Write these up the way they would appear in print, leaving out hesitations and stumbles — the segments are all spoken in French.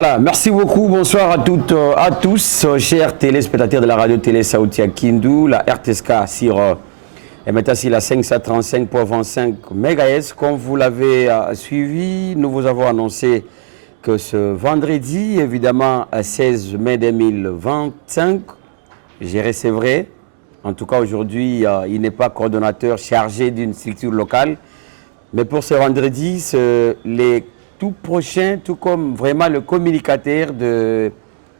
Voilà, merci beaucoup, bonsoir à toutes, à tous, chers téléspectateurs de la radio-télé Saoutia Kindu, la RTSK sur MTC la 535.25 MHz. Comme vous l'avez suivi, nous vous avons annoncé que ce vendredi, évidemment, 16 mai 2025, j'ai recevrai, en tout cas aujourd'hui, il n'est pas coordonnateur chargé d'une structure locale, mais pour ce vendredi, les tout prochain, tout comme vraiment le communicateur de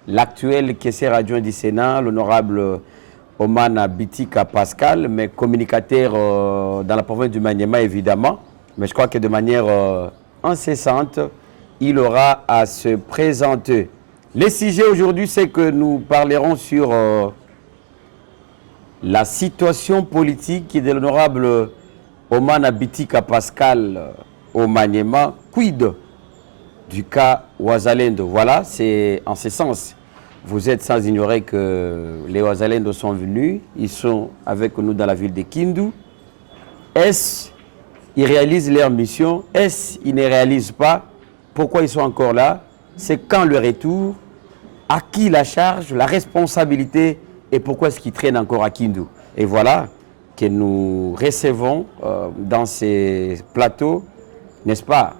l'actuel caissier adjoint du Sénat, l'honorable Oman Bitika Pascal, mais communicateur dans la province du Maniema évidemment, mais je crois que de manière incessante, il aura à se présenter. Le sujet aujourd'hui, c'est que nous parlerons sur la situation politique de l'honorable Oman Bitika Pascal au Maniema. Quid du cas Ouazalendo? Voilà, c'est en ce sens. Vous êtes sans ignorer que les Ouazalendo sont venus, ils sont avec nous dans la ville de Kindu. Est-ce qu'ils réalisent leur mission? Est-ce qu'ils ne réalisent pas? Pourquoi ils sont encore là? C'est quand le retour? À qui la charge, la responsabilité? Et pourquoi est-ce qu'ils traînent encore à Kindu? Et voilà que nous recevons dans ces plateaux, n'est-ce pas,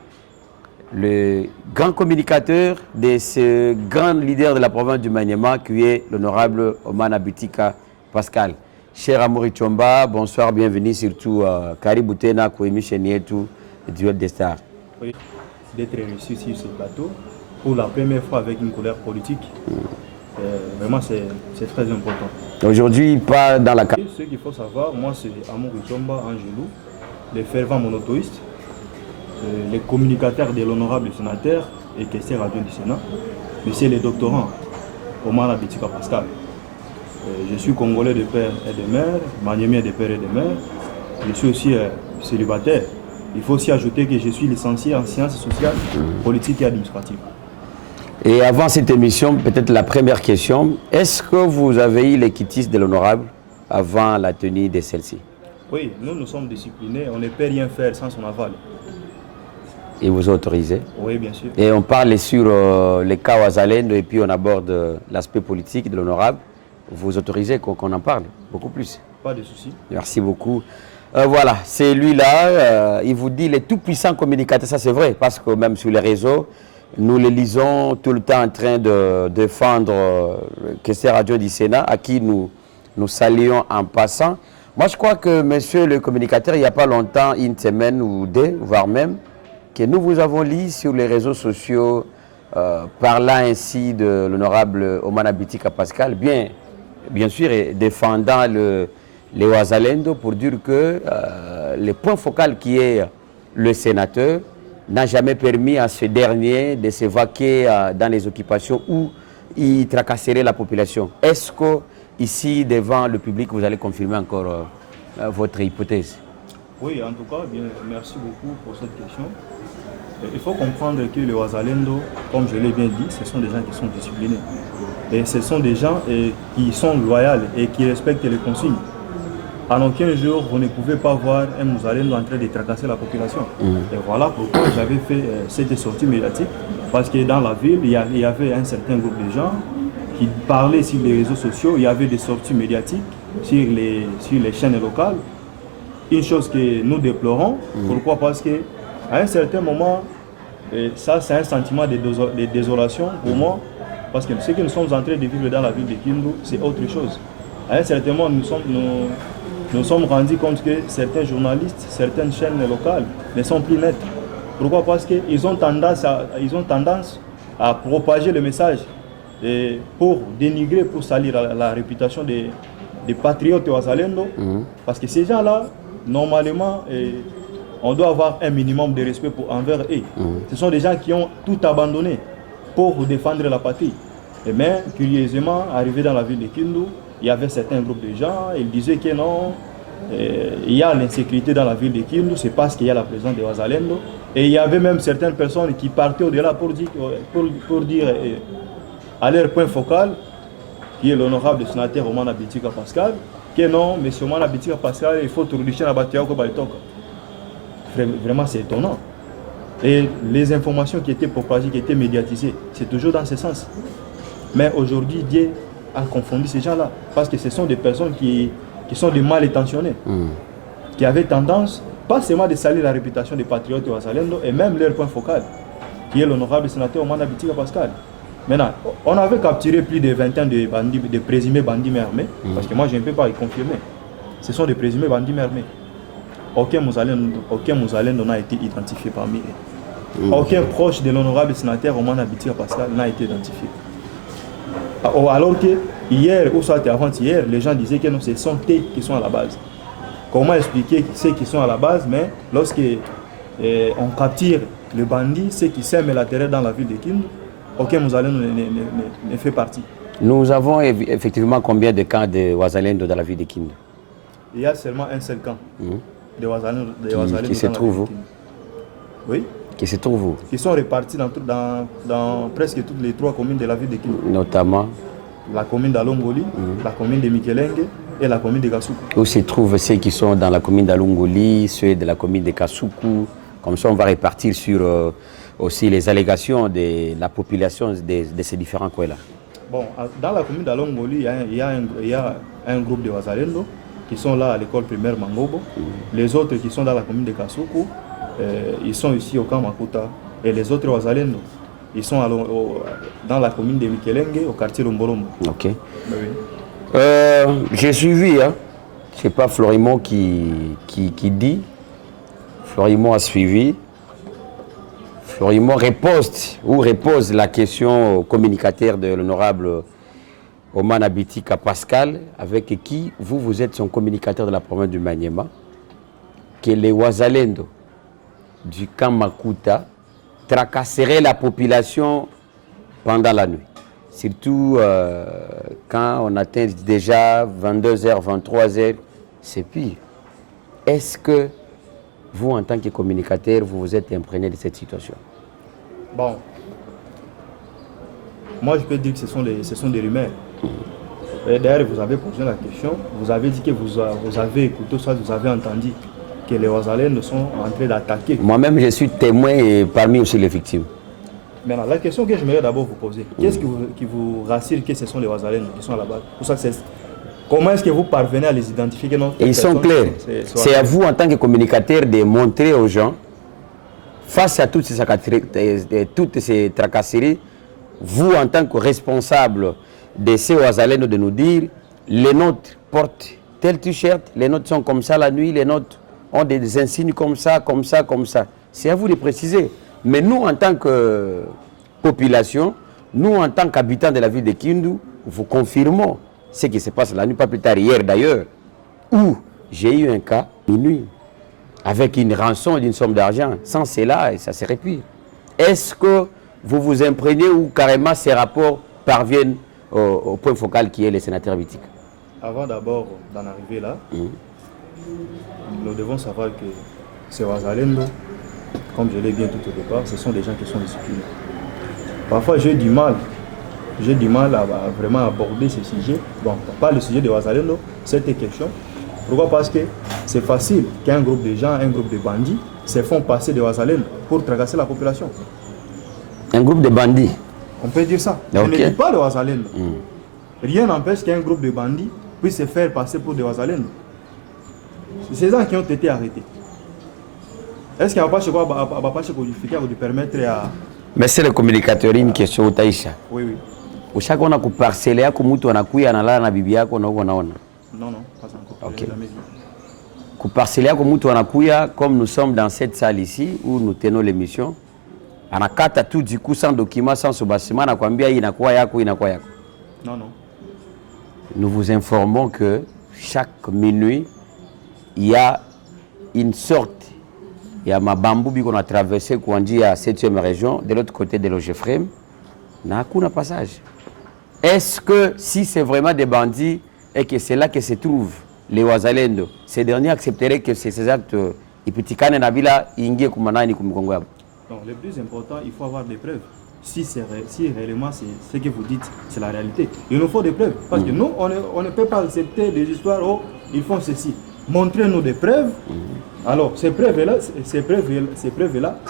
le grand communicateur de ce grand leader de la province du Maniema qui est l'honorable Oman Bitika Pascal. Cher Amoury Chomba, bonsoir, bienvenue surtout Karibou Tena, Kouemi Chenietou, Duel des Stars. Oui, d'être reçu sur ce plateau pour la première fois avec une couleur politique. Vraiment, c'est très important. Aujourd'hui, pas dans la... Ce qu'il faut savoir, moi c'est Amoury Chomba Angelou, le fervent monotoïste, les communicateurs de l'honorable sénateur et caissier adjoint du Sénat, monsieur le doctorant Oman Bitika Pascal. Je suis congolais de père et de mère, maniémien de père et de mère. Je suis aussi célibataire. Il faut aussi ajouter que je suis licencié en sciences sociales, politiques et administratives. Et avant cette émission, peut-être la première question, est-ce que vous avez eu les quitus de l'honorable avant la tenue de celle-ci? Oui, nous sommes disciplinés, on ne peut rien faire sans son aval. Et vous autorisez? Oui, bien sûr. Et on parle sur les cas Ouazalendo et puis on aborde l'aspect politique de l'honorable. Vous autorisez qu'on en parle beaucoup plus? Pas de souci. Merci beaucoup. Voilà, c'est lui-là, il vous dit les tout-puissants communicateurs, ça c'est vrai, parce que même sur les réseaux, nous les lisons tout le temps en train de défendre le caissier adjoint du Sénat, à qui nous saluons en passant. Moi je crois que monsieur le communicateur, il n'y a pas longtemps, une semaine ou deux, voire même, que nous vous avons lu sur les réseaux sociaux, parlant ainsi de l'honorable Oman Bitika Pascal, bien sûr, et défendant les Ouazalendo pour dire que le point focal qui est le sénateur n'a jamais permis à ce dernier de se vaquer dans les occupations où il tracasserait la population. Est-ce que ici, devant le public, vous allez confirmer encore votre hypothèse? Oui, en tout cas, bien, merci beaucoup pour cette question. Il faut comprendre que les Ouazalendo, comme je l'ai bien dit, ce sont des gens qui sont disciplinés. Et ce sont des gens qui sont loyaux et qui respectent les consignes. En aucun jour, vous ne pouvez pas voir un Ouazalendo en train de tracasser la population. Et voilà pourquoi j'avais fait cette sortie médiatique. Parce que dans la ville, il y avait un certain groupe de gens qui parlaient sur les réseaux sociaux. Il y avait des sorties médiatiques sur les chaînes locales. Une chose que nous déplorons. Pourquoi? Parce que à un certain moment, ça c'est un sentiment de désolation pour moi, parce que ce que nous sommes en train de vivre dans la ville de Kindu, c'est autre chose. À un certain moment, nous sommes rendus compte que certains journalistes, certaines chaînes locales ne sont plus nettes. Pourquoi? Parce qu'ils ont tendance à propager le message pour dénigrer, pour salir la réputation des patriotes Ouazalendo, parce que ces gens-là, normalement, on doit avoir un minimum de respect envers eux. Ce sont des gens qui ont tout abandonné pour défendre la patrie. Mais curieusement, arrivé dans la ville de Kindu, il y avait certains groupes de gens, ils disaient que non, il y a l'insécurité dans la ville de Kindu, c'est parce qu'il y a la présence de Ouazalendo. Et il y avait même certaines personnes qui partaient au-delà pour dire à leur point focal, qui est l'honorable sénateur Oman Bitika Pascal, que non, M. Oman Bitika Pascal, il faut tourner la bataille au Balitoka. Vraiment, c'est étonnant. Et les informations qui étaient propagées, qui étaient médiatisées, c'est toujours dans ce sens. Mais aujourd'hui, Dieu a confondu ces gens-là. Parce que ce sont des personnes qui sont des mal intentionnés, qui avaient tendance, pas seulement de salir la réputation des patriotes de Ouazalendo, et même leur point focal, qui est l'honorable sénateur Omana Bitika Pascal. Maintenant, on avait capturé plus de 20 ans de bandits, de présumés bandits mais armés, parce que moi je ne peux pas y confirmer. Ce sont des présumés bandits mais armés. Aucun Mouzalendo n'a été identifié parmi eux. Aucun proche de l'honorable sénateur Omana Bitika Pascal n'a été identifié. Alors que hier, ou soit avant-hier, les gens disaient que ce sont eux qui sont à la base. Comment expliquer ceux qui sont à la base, mais lorsque on capture le bandit, ceux qui sèment la terreur dans la ville de Kindu, aucun Mouzalendo ne fait partie. Nous avons effectivement combien de camps de Ouazalendo dans la ville de Kindu? Il y a seulement un seul camp de Ouazalendo qui se trouve où? Oui. Qui se trouve où? Qui sont répartis dans presque toutes les 3 communes de la ville de Kindu. Notamment la commune d'Alongoli, la commune de Mikelenge et la commune de Kasuku. Où se trouvent ceux qui sont dans la commune d'Alongoli, ceux de la commune de Kasuku? Comme ça, on va répartir sur aussi les allégations de la population de ces différents coins-là. Bon, dans la commune d'Alongoli, il y a un groupe de Ouazalendo qui sont là à l'école primaire Mangobo. Les autres qui sont dans la commune de Kasuku, ils sont ici au camp Makuta. Et les autres Ouazalendo, ils sont dans la commune de Mikelenge, au quartier Lombolombo. Ok. Oui. J'ai suivi, hein. Je ne sais pas Florimond qui dit. Florimond a suivi. Florimond repose la question au communicateur de l'honorable Omana Bitika Pascal, avec qui vous êtes son communicateur de la province du Maniema, que les Ouazalendo du camp Makuta tracasseraient la population pendant la nuit. Surtout quand on atteint déjà 22h, 23h, c'est pire. Est-ce que vous, en tant que communicateur, vous vous êtes imprégné de cette situation? Bon, moi je peux dire que ce sont des rumeurs. D'ailleurs, vous avez posé la question, vous avez dit que vous avez écouté ça, vous avez entendu que les Ouazalendo sont en train d'attaquer. Moi-même, je suis témoin et parmi aussi les victimes. Maintenant, la question que j'aimerais d'abord vous poser, qu'est-ce qui vous rassure que ce sont les Ouazalendo qui sont à la base? Pour ça, comment est-ce que vous parvenez à les identifier? Et ils sont clairs. C'est à vous, en tant que communicateur, de montrer aux gens, face à toutes ces tracasseries, vous, en tant que responsable de ces Ouazalendo, de nous dire, les nôtres portent tel t-shirt, les nôtres sont comme ça la nuit, les nôtres ont des insignes comme ça, comme ça, comme ça. C'est à vous de préciser. Mais nous, en tant que population, nous, en tant qu'habitants de la ville de Kindu, vous confirmons ce qui se passe la nuit, pas plus tard, hier d'ailleurs, où j'ai eu un cas minuit, avec une rançon d'une somme d'argent. Sans cela, ça serait pire. Est-ce que vous vous imprégnez ou carrément ces rapports parviennent au point focal qui est le sénateur Bitika? Avant d'abord d'en arriver là, nous devons savoir que ces Ouazalendo, comme je l'ai bien tout au départ, ce sont des gens qui sont disciplinés. Parfois j'ai du mal à vraiment aborder ce sujet. Bon, pas le sujet de Ouazalendo, cette question. Pourquoi? Parce que c'est facile qu'un groupe de gens, un groupe de bandits se font passer de Ouazalendo pour tracasser la population. Un groupe de bandits? On peut dire ça. Okay. Je ne dis pas de Ouazalendo. Rien n'empêche qu'un groupe de bandits puisse se faire passer pour des Ouazalendo. C'est ces gens qui ont été arrêtés. Est-ce qu'il n'y a pas de codifié qui permettre à... Mais c'est le communicateur, une question au Taïcha. Oui, oui. Ushaka ona kuparcele yako mtu anakuya analala na bibi yako na huko naona? Non, non, pas encore. Ok. Kuparcele yako mtu anakuya, comme nous sommes dans cette salle ici où nous tenons l'émission, anakata tout du coup sans document, sans soubassement, anakuambia hii inakuwa yako, inakuwa yako. Non, non. Nous vous informons que chaque minuit, il y a une sorte, il y a ma bamboubi qu'on a traversé qu'on dit à 7e région, de l'autre côté de l'Ogefrem, n'a aucun passage. Est-ce que si c'est vraiment des bandits et que c'est là que se trouvent les Ouazalendo, ces derniers accepteraient que ces actes ipitikane na bila ingie kumanani kumkongo yabo? Non, le plus important, il faut avoir des preuves. Si réellement c'est ce que vous dites, c'est la réalité. Il nous faut des preuves. Parce que nous, on ne peut pas accepter des histoires où ils font ceci. montrez-nous des preuves. Alors, ces preuves-là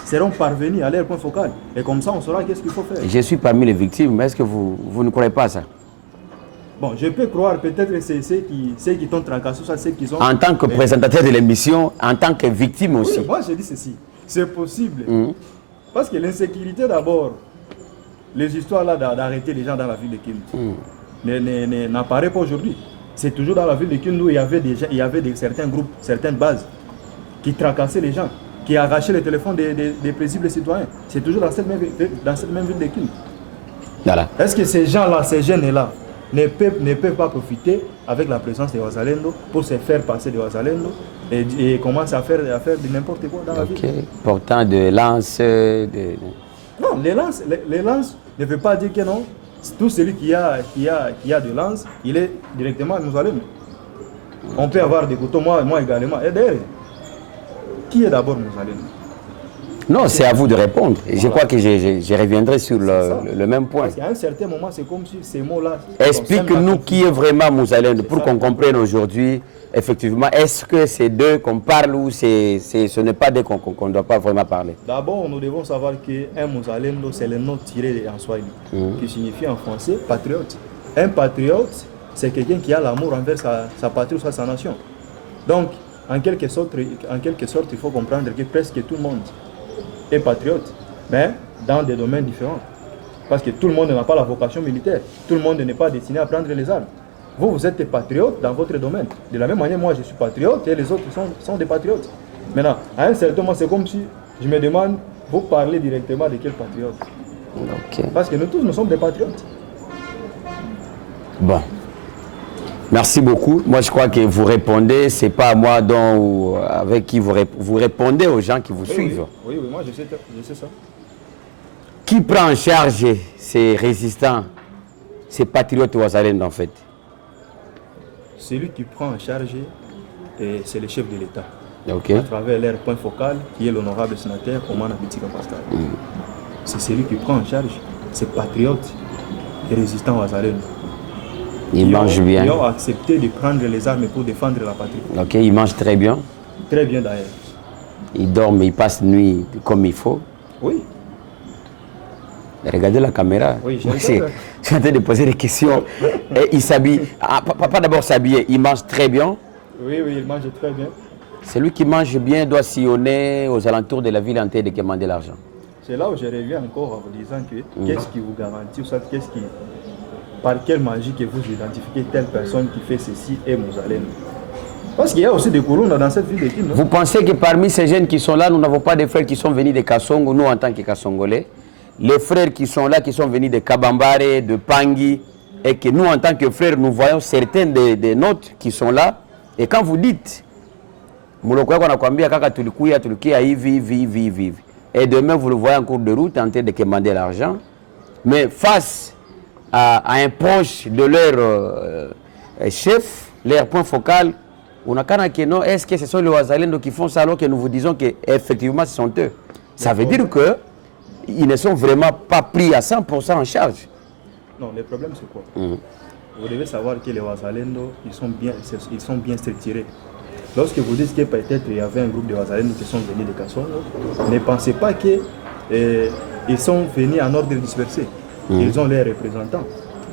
seront parvenues à leur point focal. Et comme ça, on saura qu'est-ce qu'il faut faire. Je suis parmi les victimes, mais est-ce que vous ne croyez pas à ça? Bon, je peux croire, peut-être que c'est ceux qui t'ont tracassé, soit ceux qui ont... En tant que présentateur de l'émission, en tant que victime aussi. Oui, moi, je dis ceci. C'est possible. Parce que l'insécurité, d'abord, les histoires là d'arrêter les gens dans la ville de Kindu, n'apparaît pas aujourd'hui. C'est toujours dans la ville de Kindu où il y avait certains groupes, certaines bases qui tracassaient les gens, qui arrachaient les téléphones des paisibles citoyens. C'est toujours dans cette même ville de Kindu. Voilà. Est-ce que ces gens-là, ces jeunes-là, ne peuvent pas profiter avec la présence des Wazalendo pour se faire passer des Wazalendo et commencer à faire de n'importe quoi dans la ville? Portant de lances. Non, les lances ne veut pas dire que non. Tout celui qui a de lances, il est directement Mouzalendo. On peut avoir des couteaux, moi également. Et d'ailleurs, qui est d'abord Mouzalendo? Non, c'est à vous de répondre. Et je crois que je reviendrai sur le même point. Parce qu'à un certain moment, c'est comme si ces mots-là... Explique-nous qui est vraiment Mouzalendo pour qu'on comprenne aujourd'hui, effectivement, est-ce que c'est d'eux qu'on parle ou ce n'est pas d'eux qu'on ne doit pas vraiment parler? D'abord, nous devons savoir qu'un Mouzalendo, c'est le nom tiré en Swahili, qui signifie en français patriote. Un patriote, c'est quelqu'un qui a l'amour envers sa patrie ou sa nation. Donc, en quelque sorte, il faut comprendre que presque tout le monde est patriote, mais dans des domaines différents. Parce que tout le monde n'a pas la vocation militaire. Tout le monde n'est pas destiné à prendre les armes. Vous êtes patriote dans votre domaine. De la même manière, moi, je suis patriote et les autres sont des patriotes. Maintenant, à un certain moment, c'est comme si je me demande, vous parlez directement de quel patriote? Parce que nous tous, nous sommes des patriotes. Bon. Merci beaucoup. Moi, je crois que vous répondez, c'est pas à moi avec qui vous répondez aux gens qui vous suivent. Oui, moi je sais ça. Qui prend en charge ces résistants, ces patriotes Wazalendo en fait? Celui qui prend en charge, c'est le chef de l'État. À travers leur point focal, qui est l'honorable sénateur Omana Bitika Pascal. C'est celui qui prend en charge ces patriotes et résistants Wazalendo. Ils mangent bien. Ils ont accepté de prendre les armes pour défendre la patrie. Ils mangent très bien. Très bien d'ailleurs. Ils dorment, ils passent la nuit comme il faut. Oui. Regardez la caméra. Oui, je suis en train de poser des questions. Et ils s'habillent. Pas d'abord s'habiller, ils mangent très bien. Oui, ils mangent très bien. Celui qui mange bien doit sillonner aux alentours de la ville en train de demander l'argent. C'est là où je reviens encore en vous disant que qu'est-ce qui vous garantit, par quelle magie que vous identifiez telle personne qui fait ceci et Mouzalendo? Parce qu'il y a aussi des colons dans cette ville de Kindu. Vous pensez que parmi ces jeunes qui sont là, nous n'avons pas de frères qui sont venus de Kassongo, nous en tant que Kassongolais? Les frères qui sont là, qui sont venus de Kabambare, de Pangui, et que nous en tant que frères, nous voyons certains des nôtres qui sont là. Et quand vous dites, et demain vous le voyez en cours de route en train de demander l'argent, mais face à un proche de leur chef, leur point focal, on a qu'à non, est-ce que ce sont les Wazalendo qui font ça alors que nous vous disons qu'effectivement ce sont eux? Ça veut dire qu'ils ne sont vraiment pas pris à 100% en charge. Non, le problème c'est quoi? Vous devez savoir que les Wazalendo, ils sont bien structurés. Lorsque vous dites que peut-être il y avait un groupe de Wazalendo qui sont venus de Kassongo, ne pensez pas qu'ils sont venus en ordre dispersé. Ils ont leurs représentants.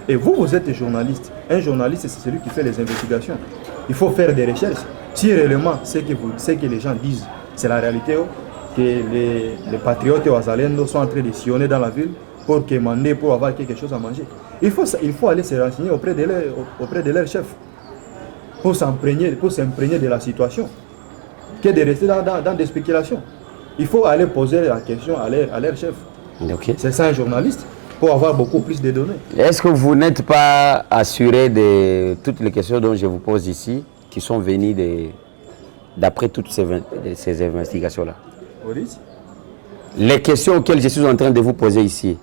Et vous êtes journaliste. Un journaliste, c'est celui qui fait les investigations. Il faut faire des recherches. Si réellement ce que les gens disent, c'est la réalité, que les patriotes Wazalendo sont en train de sillonner dans la ville pour quémander, pour avoir quelque chose à manger. Il faut aller se renseigner auprès de leur chef pour s'imprégner de la situation, que de rester dans des spéculations. Il faut aller poser la question à leur chef. C'est ça un journaliste, pour avoir beaucoup plus de données. Est-ce que vous n'êtes pas assuré de toutes les questions dont je vous pose ici, qui sont venues d'après toutes ces investigations-là? Les questions auxquelles je suis en train de vous poser ici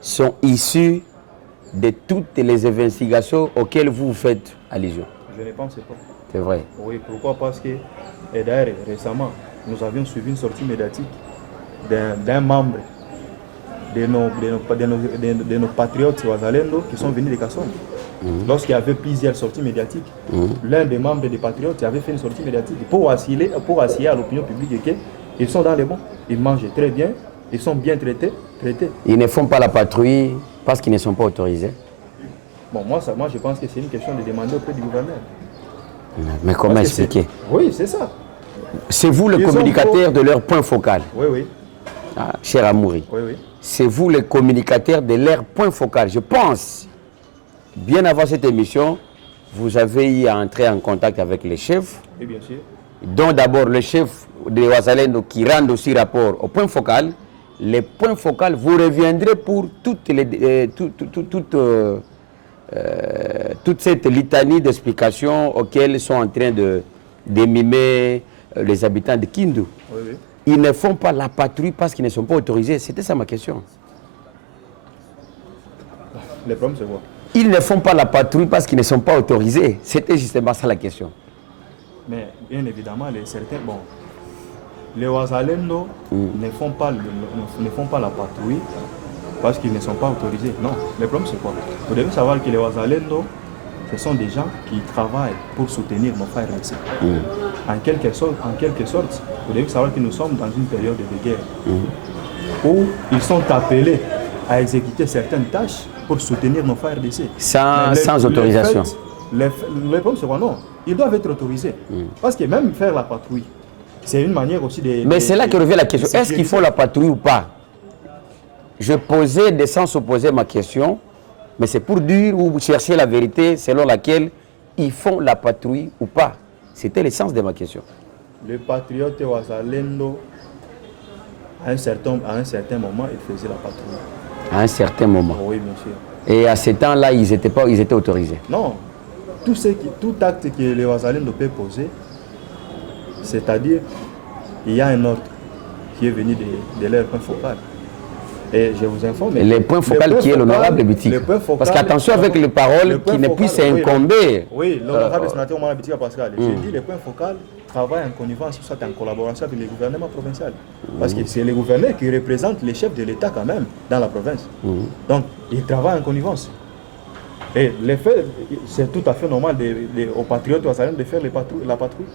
sont issues de toutes les investigations auxquelles vous faites allusion. Je ne pense pas. C'est vrai. Oui, pourquoi? Parce que, et d'ailleurs, récemment, nous avions suivi une sortie médiatique d'un membre de nos patriotes Wazalendo qui sont venus de Kasson. Lorsqu'il y avait plusieurs sorties médiatiques, l'un des membres des patriotes avait fait une sortie médiatique pour assurer à l'opinion publique qu'ils sont dans les bons, ils mangent très bien, ils sont bien traités. Ils ne font pas la patrouille parce qu'ils ne sont pas autorisés. Bon, moi je pense que c'est une question de demander auprès du gouverneur. Mais comment expliquer? Oui, c'est ça. C'est vous le communicateur de leur point focal. Oui. Ah, cher Amouri. Oui. C'est vous le communicateur de leur point focal. Je pense, bien avant cette émission, vous avez eu à entrer en contact avec les chefs. Oui, bien sûr. Dont d'abord le chef de Wazalendo qui rend aussi rapport au point focal. Les points focaux, vous reviendrez pour toute cette litanie d'explications auxquelles sont en train de mimer les habitants de Kindu. Oui. Ils ne font pas la patrouille parce qu'ils ne sont pas autorisés. C'était ça ma question. Le problème, c'est quoi? Ils ne font pas la patrouille parce qu'ils ne sont pas autorisés. C'était justement ça la question. Mais bien évidemment, les Wazalendo ne font pas la patrouille parce qu'ils ne sont pas autorisés. Non, le problème c'est quoi? Vous devez savoir que les Wazalendo, ce sont des gens qui travaillent pour soutenir nos frères ici. En quelque sorte, vous devez savoir que nous sommes dans une période de guerre où ils sont appelés à exécuter certaines tâches pour soutenir nos frères d'ici. Sans autorisation. Le problème c'est quoi? Non, ils doivent être autorisés. Parce que même faire la patrouille, c'est une manière aussi de... Mais c'est là que revient la question. Est-ce qu'il faut la patrouille ou pas? Je posais des sens opposés ma question, mais c'est pour dire ou chercher la vérité selon laquelle ils font la patrouille ou pas. C'était le sens de ma question. Les patriotes Wazalendo, à un certain moment, ils faisaient la patrouille. À un certain moment. Oui, bien sûr. Et à ce temps-là, ils étaient autorisés. Non. Tout acte que les Wazalendo peuvent poser, c'est-à-dire, il y a un ordre qui est venu de leur point focal. Et je vous informe... Le point focal qui est l'honorable Bitika. Parce qu'attention avec les paroles qui ne puissent incomber. Oui, l'honorable sénateur Omana Bitika Pascal. J'ai dit le point focal travaille en connivence, soit en collaboration avec le gouvernement provincial. Parce que c'est le gouverneur qui représente les chefs de l'État quand même dans la province. Donc, ils travaillent en connivence. Et les faits, c'est tout à fait normal aux patriotes Wazalendo de faire la patrouille.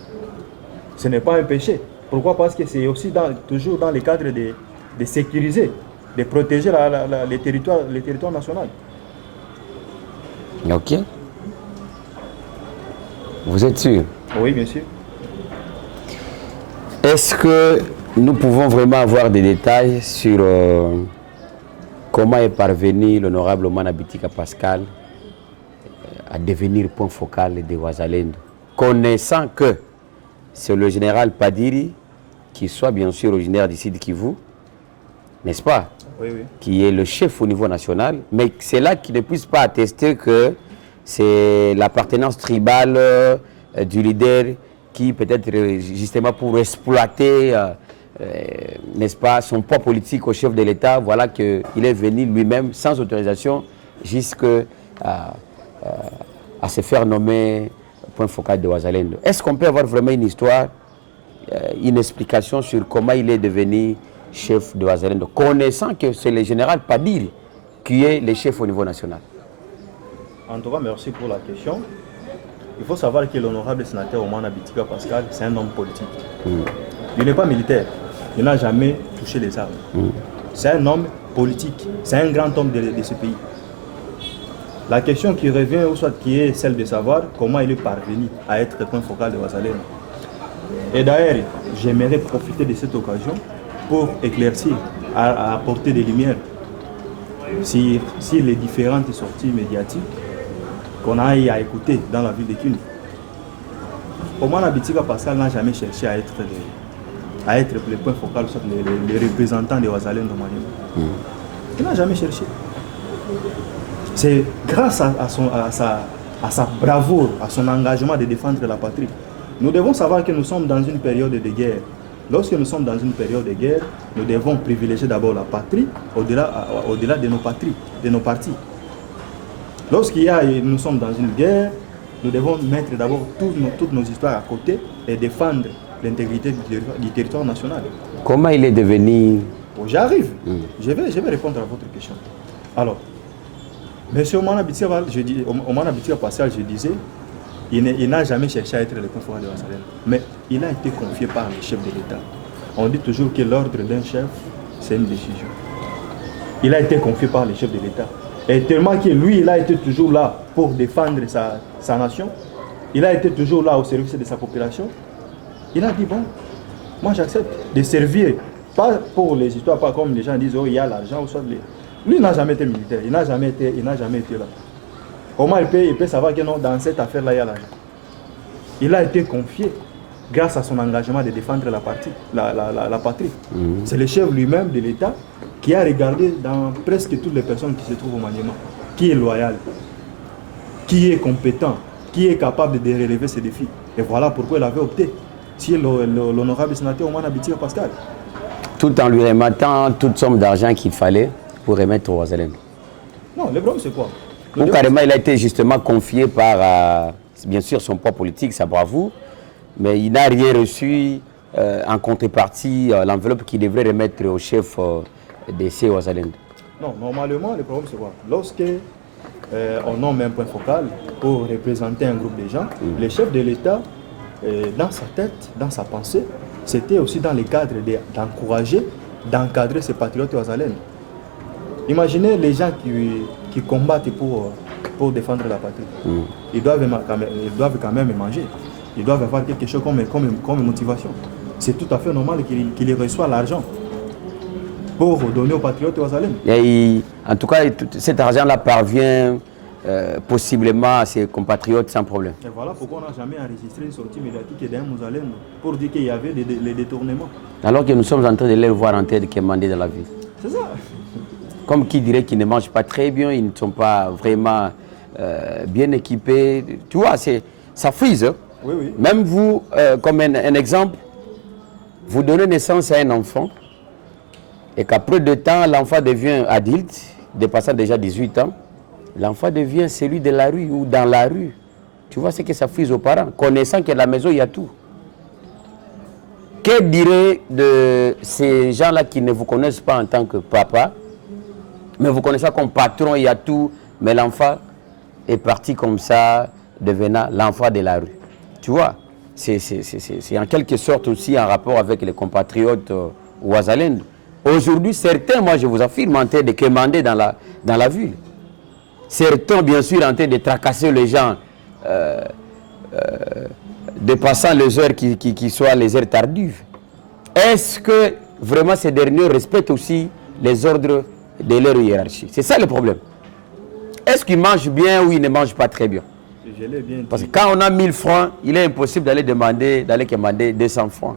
Ce n'est pas un péché. Pourquoi? Parce que c'est aussi toujours dans le cadre de sécuriser, de protéger les territoires nationaux. Ok. Vous êtes sûr? Oui, bien sûr. Est-ce que nous pouvons vraiment avoir des détails sur comment est parvenu l'honorable Omana Bitika Pascal à devenir point focal de Wazalendo, connaissant que c'est le général Padiri, qui soit bien sûr originaire du Sud Kivu, n'est-ce pas? Oui. Qui est le chef au niveau national, mais c'est là qu'il ne puisse pas attester que c'est l'appartenance tribale du leader qui peut-être justement pour exploiter, n'est-ce pas, son poids politique au chef de l'État, voilà qu'il est venu lui-même sans autorisation jusqu'à se faire nommer point focal de Wazalendo. Est-ce qu'on peut avoir vraiment une histoire, une explication sur comment il est devenu chef de Wazalendo, connaissant que c'est le général Padiri qui est le chef au niveau national? En tout cas, merci pour la question. Il faut savoir que l'honorable sénateur Omana Bitika Pascal, c'est un homme politique. Il n'est pas militaire. Il n'a jamais touché les armes. C'est un homme politique. C'est un grand homme de ce pays. La question qui revient, ou soit qui est celle de savoir comment il est parvenu à être point focal de Wazalendo. Et d'ailleurs, j'aimerais profiter de cette occasion pour éclaircir, à apporter des lumières sur les différentes sorties médiatiques qu'on a eu à écouter dans la ville de Kindu. Omana Bitika Pascal n'a jamais cherché à être le point focal, soit les représentants de Wazalendo Maniema. Il n'a jamais cherché. C'est grâce à sa bravoure, à son engagement de défendre la patrie. Nous devons savoir que nous sommes dans une période de guerre. Lorsque nous sommes dans une période de guerre, nous devons privilégier d'abord la patrie au-delà de nos partis. Nous sommes dans une guerre, nous devons mettre d'abord toutes nos histoires à côté et défendre l'intégrité du territoire national. Comment il est devenu J'arrive. Je vais répondre à votre question. Alors, M. Omana Bitika Pascal, je disais, il n'a jamais cherché à être le point fort de Ouazalendo. Mais il a été confié par le chef de l'État. On dit toujours que l'ordre d'un chef, c'est une décision. Il a été confié par le chef de l'État. Et tellement que lui, il a été toujours là pour défendre sa nation. Il a été toujours là au service de sa population. Il a dit, bon, moi j'accepte de servir. Pas pour les histoires, pas comme les gens disent, oh, il y a l'argent ou soit les... Lui, il n'a jamais été militaire, il n'a jamais été là. Comment il peut savoir que non, dans cette affaire-là, il y a l'argent? Il a été confié grâce à son engagement de défendre la patrie. C'est le chef lui-même de l'État qui a regardé dans presque toutes les personnes qui se trouvent au Maniema, qui est loyal, qui est compétent, qui est capable de relever ces défis. Et voilà pourquoi il avait opté. Si l'honorable sénateur Omana Bitika Pascal. Tout en lui remettant toute somme d'argent qu'il fallait pour remettre au Ouazalendo. Non, le problème c'est quoi? Ou carrément il a été justement confié par, bien sûr, son poids politique, sa bravoure, mais il n'a rien reçu en contrepartie, l'enveloppe qu'il devrait remettre au chef de ces Ouazalendo. Non, normalement, le problème c'est quoi? Lorsque on nomme un point focal pour représenter un groupe de gens, le chef de l'État, dans sa tête, dans sa pensée, c'était aussi dans le cadre d'encourager, d'encadrer ces patriotes ouazalendais. Imaginez les gens qui combattent pour défendre la patrie. Ils doivent quand même manger. Ils doivent avoir quelque chose comme motivation. C'est tout à fait normal qu'ils reçoivent l'argent pour donner aux patriotes ouazalendais. Et en tout cas, cet argent-là parvient possiblement à ses compatriotes sans problème. Et voilà pourquoi on n'a jamais enregistré une sortie médiatique d'un Ouazalendo pour dire qu'il y avait les détournements. Alors que nous sommes en train de les voir en tête qui est mandé dans la ville. C'est ça. Comme qui dirait qu'ils ne mangent pas très bien, ils ne sont pas vraiment bien équipés. Tu vois, ça frise. Hein? Oui, oui. Même vous, comme un exemple, vous donnez naissance à un enfant et qu'après de temps, l'enfant devient adulte, dépassant déjà 18 ans. L'enfant devient celui de la rue ou dans la rue. Tu vois ce que ça frise aux parents, connaissant qu'à la maison, il y a tout. Que dirait de ces gens-là qui ne vous connaissent pas en tant que papa, mais vous connaissez comme patron, il y a tout, mais l'enfant est parti comme ça, devenant l'enfant de la rue. Tu vois, c'est en quelque sorte aussi en rapport avec les compatriotes ouazalendais. Aujourd'hui, certains, moi je vous affirme, en train de commander dans la ville. Certains, bien sûr, en train de tracasser les gens, dépassant les heures qui soient les heures tardives. Est-ce que vraiment ces derniers respectent aussi les ordres de leur hiérarchie? C'est ça le problème. Est-ce qu'ils mangent bien ou ils ne mangent pas très bien? Je l'ai bien dit. Parce que quand on a 1000 francs, il est impossible d'aller commander 200 francs.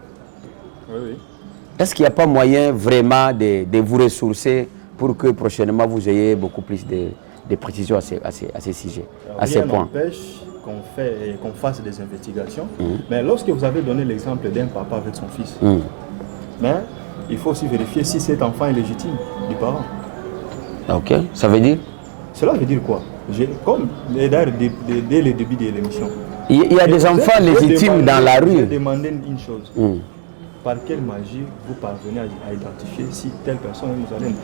Oui, oui. Est-ce qu'il n'y a pas moyen vraiment de vous ressourcer pour que prochainement vous ayez beaucoup plus de précisions à ces sujets, à ces points? Rien n'empêche qu'on fasse des investigations, mais lorsque vous avez donné l'exemple d'un papa avec son fils, mais il faut aussi vérifier si cet enfant est légitime du parent. Ok, ça veut dire? Cela veut dire quoi? Comme d'ailleurs dès le début de l'émission. Il y a des enfants légitimes dans la rue. Je vais demander une chose. Par quelle magie vous parvenez à identifier si telle personne est musulmane?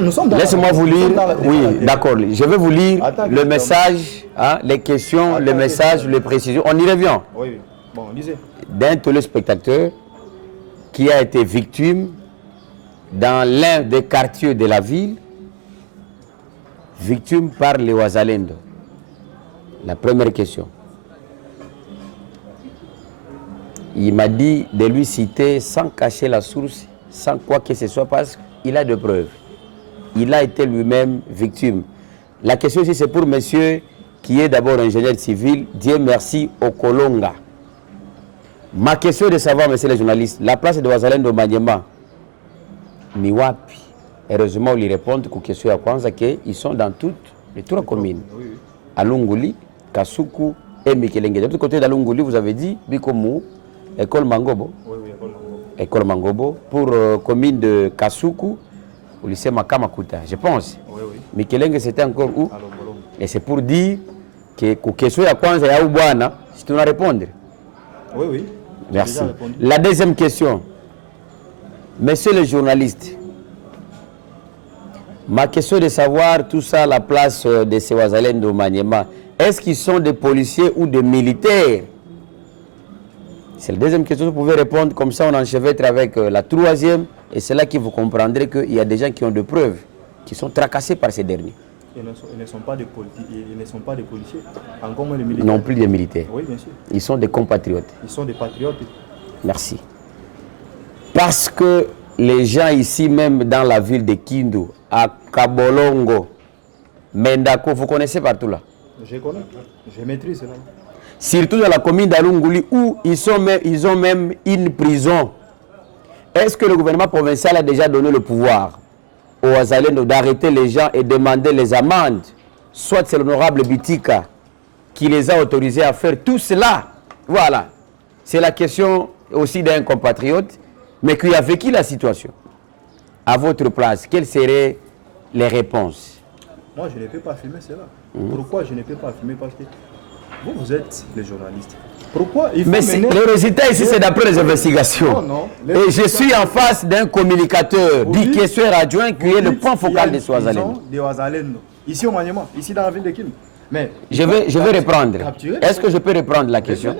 Nous sommes dans Laissez-moi vous lire. Oui, d'accord. Je vais vous lire le message, hein, les questions, le message, les précisions. On y revient. Oui, oui. Bon, lisez. D'un téléspectateur qui a été victime dans l'un des quartiers de la ville, victime par les Ouazalendo. La première question. Il m'a dit de lui citer sans cacher la source, sans quoi que ce soit, parce qu'il a de preuves. Il a été lui-même victime. La question ici, c'est pour monsieur qui est d'abord ingénieur civil, Dieu merci, au Kolonga. Ma question est de savoir, monsieur le journaliste, la place de Ouazalendo Maniema, ni wapi? Heureusement, on lui répond qu'aux questions à Kwanza qu'ils sont dans toutes les trois communes. À Lunguli, Kasuku et Mikelenge. De l'autre côté d'Alunguli, vous avez dit, Bikomu, École Mangobo. Oui, oui, École Mangobo. École Mangobo. Pour commune de Kasuku, au lycée Makamakuta, je pense. Oui, oui. Mikelenge, c'était encore où? À Longolongo. Et c'est pour dire que aux questions à Kwanza, il y a Ubwana, si tu dois répondre. Oui, oui. Merci. La deuxième question. Monsieur le journaliste, Ma question est de savoir tout ça, la place de ces Wazalendo au Maniema. Est-ce qu'ils sont des policiers ou des militaires? C'est la deuxième question, vous pouvez répondre, comme ça on enchevêtre avec la troisième, et c'est là que vous comprendrez qu'il y a des gens qui ont des preuves, qui sont tracassés par ces derniers. Ils ne sont pas des policiers, encore moins des militaires. Non plus des militaires. Oui, bien sûr. Ils sont des compatriotes. Ils sont des patriotes. Merci. Parce que les gens ici, même dans la ville de Kindu, à Kabolongo, Mendako, vous connaissez partout là? Je connais, je maîtrise cela. Surtout dans la commune d'Alunguli où ils ont même une prison. Est-ce que le gouvernement provincial a déjà donné le pouvoir aux Wazalendo d'arrêter les gens et demander les amendes? Soit c'est l'honorable Bitika qui les a autorisés à faire tout cela. Voilà. C'est la question aussi d'un compatriote, mais qui a vécu la situation. À votre place, quelles seraient les réponses? Moi, je ne peux pas filmer cela. Pourquoi je ne peux pas filmer? Parce que vous êtes les journalistes. Pourquoi il faut le résultat ici, c'est d'après les investigations. Non. Et je suis en face d'un communicateur, biquesteur adjoint, qui est le point focal des Wazalendo. Ici au Maniema, ici dans la ville de Kindu. Mais je vais reprendre. Est-ce que je peux reprendre la question?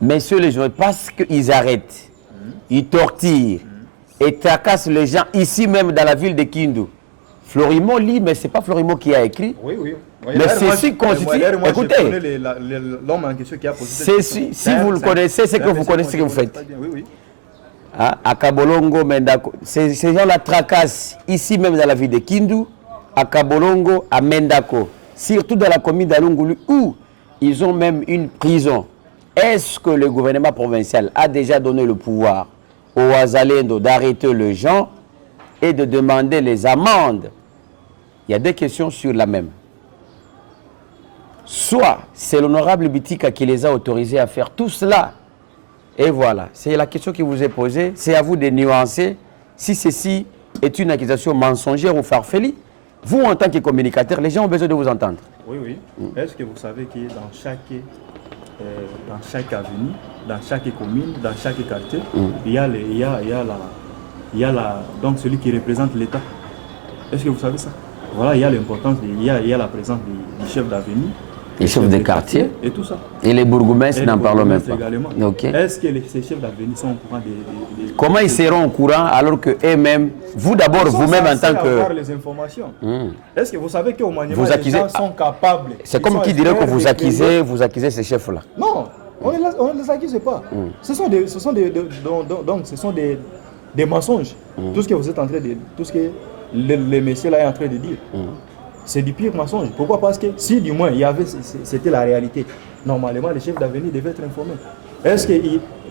Messieurs les journalistes, parce qu'ils arrêtent, ils torturent et tracassent les gens ici même dans la ville de Kindu. Florimond lit, mais ce n'est pas Florimond qui a écrit. Oui. Mais ceci constitue... Écoutez, l'homme en question qui a posé si vous le connaissez, c'est que vous connaissez ce que vous faites. Oui. À Kabolongo, Mendako, ces gens-là tracassent ici même dans la ville de Kindu, à Kabolongo, à Mendako, surtout dans la commune d'Alungulu, où ils ont même une prison. Est-ce que le gouvernement provincial a déjà donné le pouvoir aux Wazalendo d'arrêter les gens et de demander les amendes? Il y a des questions sur la même. Soit c'est l'honorable Bitika qui les a autorisés à faire tout cela. Et voilà, c'est la question qui vous est posée. C'est à vous de nuancer si ceci est une accusation mensongère ou farfelue. Vous, en tant que communicateur, les gens ont besoin de vous entendre. Oui. Est-ce que vous savez que dans chaque avenue, dans chaque commune, dans chaque quartier, il y a donc celui qui représente l'État? Est-ce que vous savez ça? Voilà, il y a l'importance, il y a la présence du chef d'avenue, les chefs de quartier et tout ça. Et les bourgmestres n'en parlent même pas. Okay. Est-ce que ces chefs d'avenue sont au courant des... Comment ils seront au courant alors qu'eux-mêmes, vous d'abord, vous-même en tant que... avoir les informations. Est-ce que vous savez qu'au Maniema, les gens sont capables... C'est comme qui dirait que vous accusez ces chefs-là. Non, on ne les accuse pas. Ce sont des mensonges. Tout ce que vous êtes en train de... Tout ce que les messieurs là est en train de dire. C'est du pire mensonge. Pourquoi? Parce que si du moins c'était la réalité, normalement les chefs d'avenue devaient être informés. Est-ce que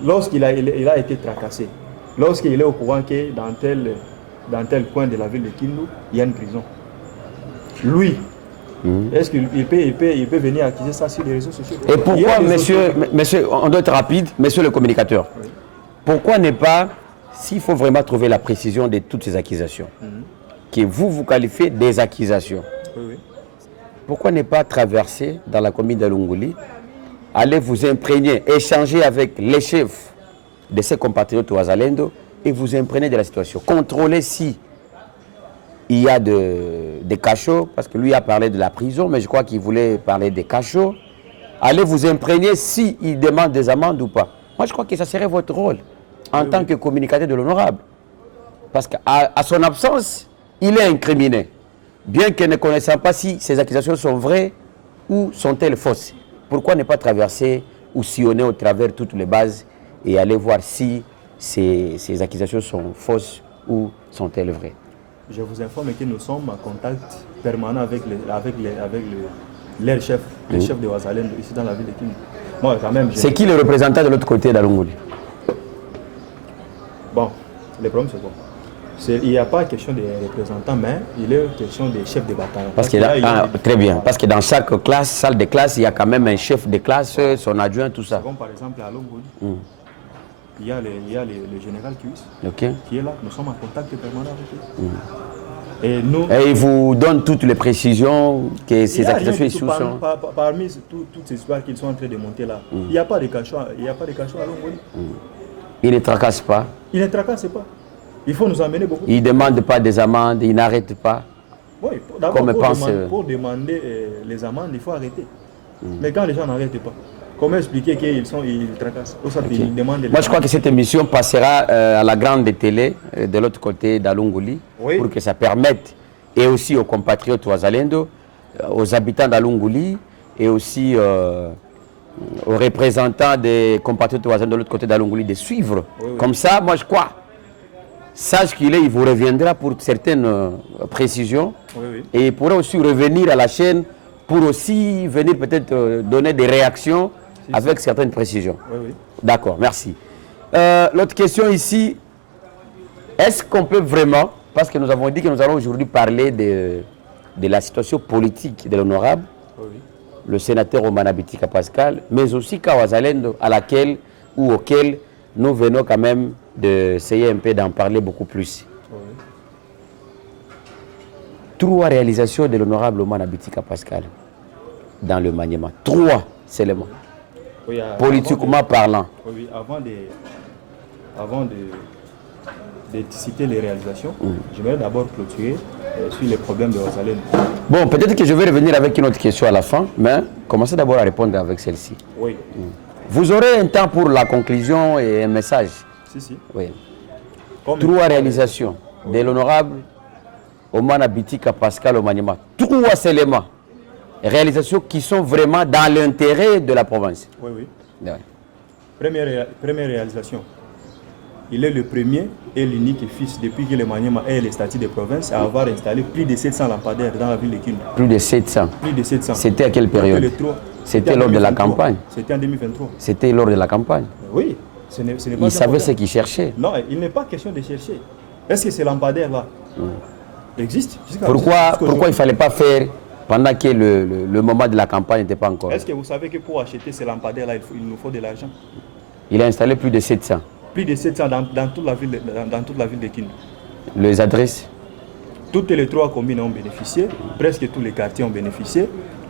lorsqu'il a été tracassé, lorsqu'il est au courant que dans tel coin de la ville de Kindu, il y a une prison, lui, est-ce qu'il peut venir accuser ça sur les réseaux sociaux? Et pourquoi, monsieur, on doit être rapide, monsieur le communicateur, pourquoi ne pas, s'il faut vraiment trouver la précision de toutes ces accusations, que vous qualifiez des accusations, pourquoi ne pas traverser dans la commune d'Alunguli, aller vous imprégner, échanger avec les chefs de ces compatriotes Wazalendo et vous imprégner de la situation. Contrôler si il y a des cachots, parce que lui a parlé de la prison, mais je crois qu'il voulait parler des cachots. Allez vous imprégner s'il demande des amendes ou pas. Moi, je crois que ça serait votre rôle en tant que communicateur de l'honorable. Parce qu'à son absence, il est incriminé. Bien que ne connaissant pas si ces accusations sont vraies ou sont-elles fausses. Pourquoi ne pas traverser ou sillonner au travers toutes les bases et aller voir si ces accusations sont fausses ou sont-elles vraies? Je vous informe que nous sommes en contact permanent avec les chefs de Wazalendo ici dans la ville de Kindu. Moi, quand même. C'est qui le représentant de l'autre côté d'Alunguli? Bon, le problème c'est quoi? Il n'y a pas question des représentants, mais il est question des chefs de bataillon. Très bien, parce que dans chaque classe, salle de classe, il y a quand même un chef de classe, son adjoint, tout ça. Comme par exemple à Longoli, il y a le général Kuis qui est là. Nous sommes en contact permanent avec lui. Et il vous donne toutes les précisions que ces accusations ici sont. Parmi toutes ces histoires qu'ils sont en train de monter là, il n'y a pas de cachot à Longoli. Il ne tracasse pas? Il ne tracasse pas. Il faut nous amener beaucoup. Ils ne demandent pas des amendes, ils n'arrêtent pas. Oui, Comme d'abord, pense, pour demander les amendes, il faut arrêter. Mais quand les gens n'arrêtent pas, comment expliquer qu'ils tracassent? Ils demandent Moi, je crois que cette émission passera à la grande télé de l'autre côté d'Alunguli pour que ça permette, et aussi aux compatriotes Wazalendo, aux habitants d'Alunguli et aussi aux représentants des compatriotes Wazalendo de l'autre côté d'Alunguli de suivre. Comme ça, moi, je crois. Sache qu'il il vous reviendra pour certaines précisions et il pourra aussi revenir à la chaîne pour aussi venir peut-être donner des réactions avec certaines précisions. D'accord, merci. L'autre question ici, est-ce qu'on peut vraiment, parce que nous avons dit que nous allons aujourd'hui parler de la situation politique de l'honorable, le sénateur Omana Bitika Pascal, mais aussi Kawazalendo, à laquelle ou auquel nous venons quand même d'essayer un peu d'en parler beaucoup plus. 3 réalisations de l'honorable Omana Bitika Pascal dans le Maniema. 3 seulement. Politiquement parlant. Oui, avant de citer les réalisations, j'aimerais d'abord clôturer sur les problèmes de Wazalendo. Bon, peut-être que je vais revenir avec une autre question à la fin, mais commencez d'abord à répondre avec celle-ci. Oui. Vous aurez un temps pour la conclusion et un message. Si. Oui. 3 réalisations de l'honorable Omana Bitika Pascal au Maniema. 3 éléments. Réalisations qui sont vraiment dans l'intérêt de la province. Oui. Ouais. Première réalisation. Il est le premier et l'unique fils depuis que le Maniema ait les statuts de province à avoir installé plus de 700 lampadaires dans la ville de Kindu. Plus de 700. Plus de 700. C'était à quelle période? C'était lors de la campagne. C'était en 2023. C'était lors de la campagne. Oui. Ce n'est pas il savait ce qu'il cherchait. Non, il n'est pas question de chercher. Est-ce que ces lampadaires-là existent? Pourquoi il ne fallait pas faire pendant que le moment de la campagne n'était pas encore? Est-ce que vous savez que pour acheter ces lampadaires-là, il nous faut de l'argent? Il a installé plus de 700. Plus de 700 dans toute la ville de Kindu. Les adresses? Toutes les 3 communes ont bénéficié, presque tous les quartiers ont bénéficié.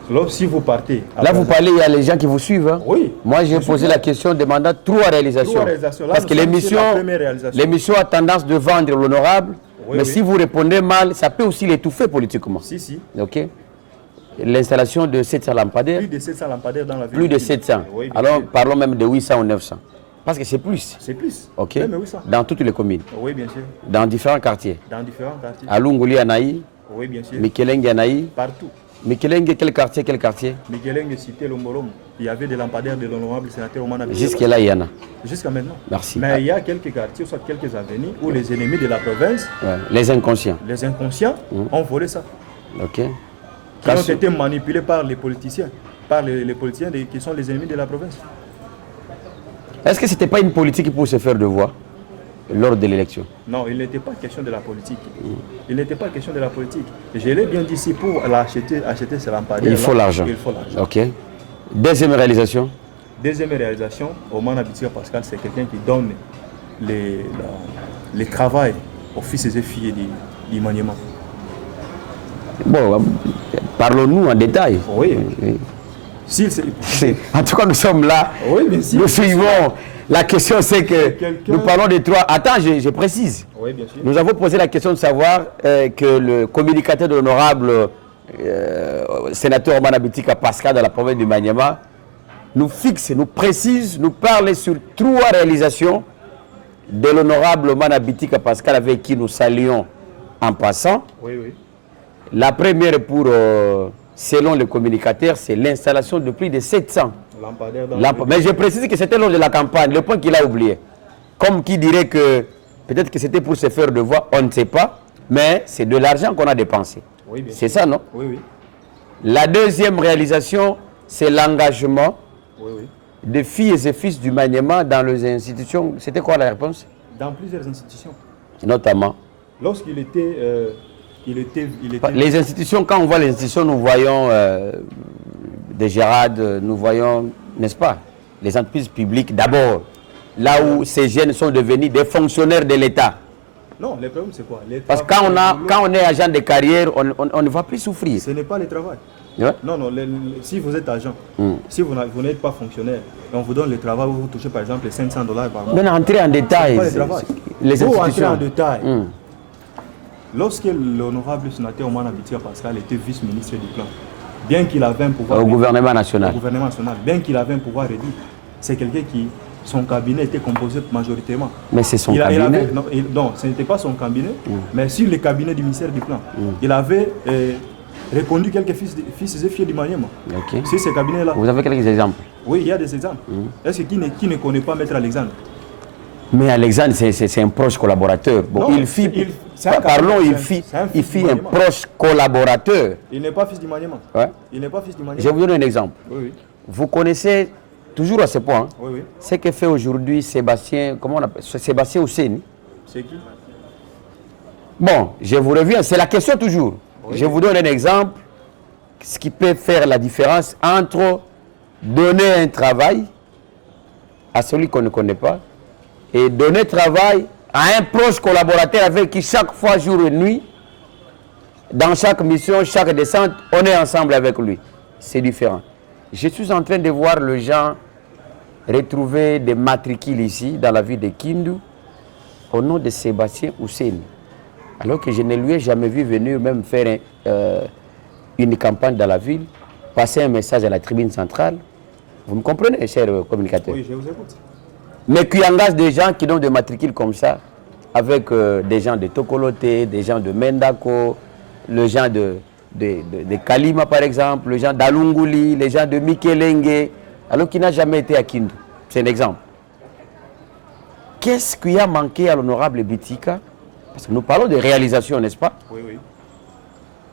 Alors, si vous partez... Là, vous parlez, il y a les gens qui vous suivent. Hein? Oui. Moi, j'ai posé la question demandant 3 réalisations. 3 réalisations. Là, parce que l'émission a tendance de vendre l'honorable, mais si vous répondez mal, ça peut aussi l'étouffer politiquement. Si. OK. L'installation de 700 lampadaires. Plus de 700 lampadaires dans la ville. Plus de 700. Oui, alors, parlons même de 800 ou 900. Parce que c'est plus. C'est plus. OK. Même 800. Dans toutes les communes. Oui, bien sûr. Dans différents quartiers. Dans différents quartiers. À Lunguli, Anaï. Oui, bien sûr. Mikelenge, Anaï. Partout. Mikelenge, quel quartier? Mikelenge, cité Lombolom. Il y avait des lampadaires de l'honorable sénateur Omana Bitika. Jusque-là, il y en a. Jusqu'à maintenant. Merci. Mais il y a quelques quartiers, soit quelques avenues, où les ennemis de la province, les inconscients, ont volé ça. OK. Qui ont été manipulés par les politiciens, qui sont les ennemis de la province. Est-ce que ce n'était pas une politique pour se faire de voix lors de l'élection? Non, il n'était pas question de la politique. Il n'était pas question de la politique. Je l'ai bien dit ici, pour acheter ces lampadaires. Il faut l'argent. Il faut l'argent. OK. Deuxième réalisation? Deuxième réalisation, Omana Bitika Pascal, c'est quelqu'un qui donne le travail aux fils et filles du Maniema. Bon, parlons-nous en détail. Oui. En tout cas, nous sommes là. Oui, bien sûr. Nous suivons. La question, c'est que nous parlons des 3. Attends, je précise. Oui, bien sûr. Nous avons posé la question de savoir que le communicateur de l'honorable sénateur Omana Bitika Pascal de la province du Maniema nous fixe, nous précise, nous parle sur 3 réalisations de l'honorable Omana Bitika Pascal avec qui nous saluons en passant. Oui. La première, selon le communicateur, c'est l'installation de plus de 700 lampadaires. Mais je précise que c'était lors de la campagne, le point qu'il a oublié. Comme qui dirait que peut-être que c'était pour se faire de voix, on ne sait pas, mais c'est de l'argent qu'on a dépensé. Oui, c'est ça, non? Oui. La deuxième réalisation, c'est l'engagement de filles et fils du Maniema dans les institutions. C'était quoi la réponse? Dans plusieurs institutions. Notamment. Lorsqu'il était... Les institutions, quand on voit les institutions, nous voyons des Gérard, nous voyons, n'est-ce pas, les entreprises publiques d'abord, là où ces jeunes sont devenus des fonctionnaires de l'État. Non, le problème c'est quoi? Parce que quand on est agent de carrière, on ne va plus souffrir. Ce n'est pas le travail. Ouais. Non, non, si vous êtes agent, si vous n'êtes pas fonctionnaire, et on vous donne le travail, vous touchez par exemple les $500 par mois. Mais entrer en détail, pas le travail. les Vous entrez institutions. en détail. Lorsque l'honorable sénateur Omana Bitia Pascal était vice-ministre du plan, bien qu'il avait un pouvoir Au gouvernement national. Bien qu'il avait un pouvoir réduit, c'est quelqu'un qui, son cabinet était composé majoritairement. Mais c'est son cabinet. Non, ce n'était pas son cabinet, mais sur le cabinet du ministère du plan. Il avait reconduit quelques fils et filles du Maniema. Okay. C'est ce cabinet-là. Vous avez quelques exemples? Oui, il y a des exemples. Est-ce que qui ne connaît pas Maître Alexandre? Mais Alexandre, c'est un proche collaborateur. Bon, Non, il fit un Maniema. proche collaborateur. Il n'est pas fils du Maniema. Ouais. Il n'est pas fils du Maniema. Je vais vous donner un exemple. Oui, oui. Vous connaissez, toujours à ce point, Oui, oui. ce que fait aujourd'hui Sébastien, comment on appelle, Sébastien Hussein. C'est qui? Bon, je vous reviens, c'est la question toujours. Oui. Je vous donne un exemple, ce qui peut faire la différence entre donner un travail à celui qu'on ne connaît pas et donner travail à un proche collaborateur avec qui chaque fois, jour et nuit, dans chaque mission, chaque descente, on est ensemble avec lui. C'est différent. Je suis en train de voir les gens retrouver des matricules ici, dans la ville de Kindu, au nom de Sébastien Hussein. Alors que je ne lui ai jamais vu venir même faire une campagne dans la ville, passer un message à la tribune centrale. Vous me comprenez, cher communicateur? Oui, je vous écoute. Mais qui engage des gens qui donnent des matricules comme ça, avec des gens de Tokolote, des gens de Mendako, les gens de Kalima par exemple, les gens d'Alunguli, les gens de Mikelenge, alors qu'il n'a jamais été à Kindu. C'est un exemple. Qu'est-ce qui a manqué à l'honorable Bitika? Parce que nous parlons de réalisation, n'est-ce pas? Oui, oui.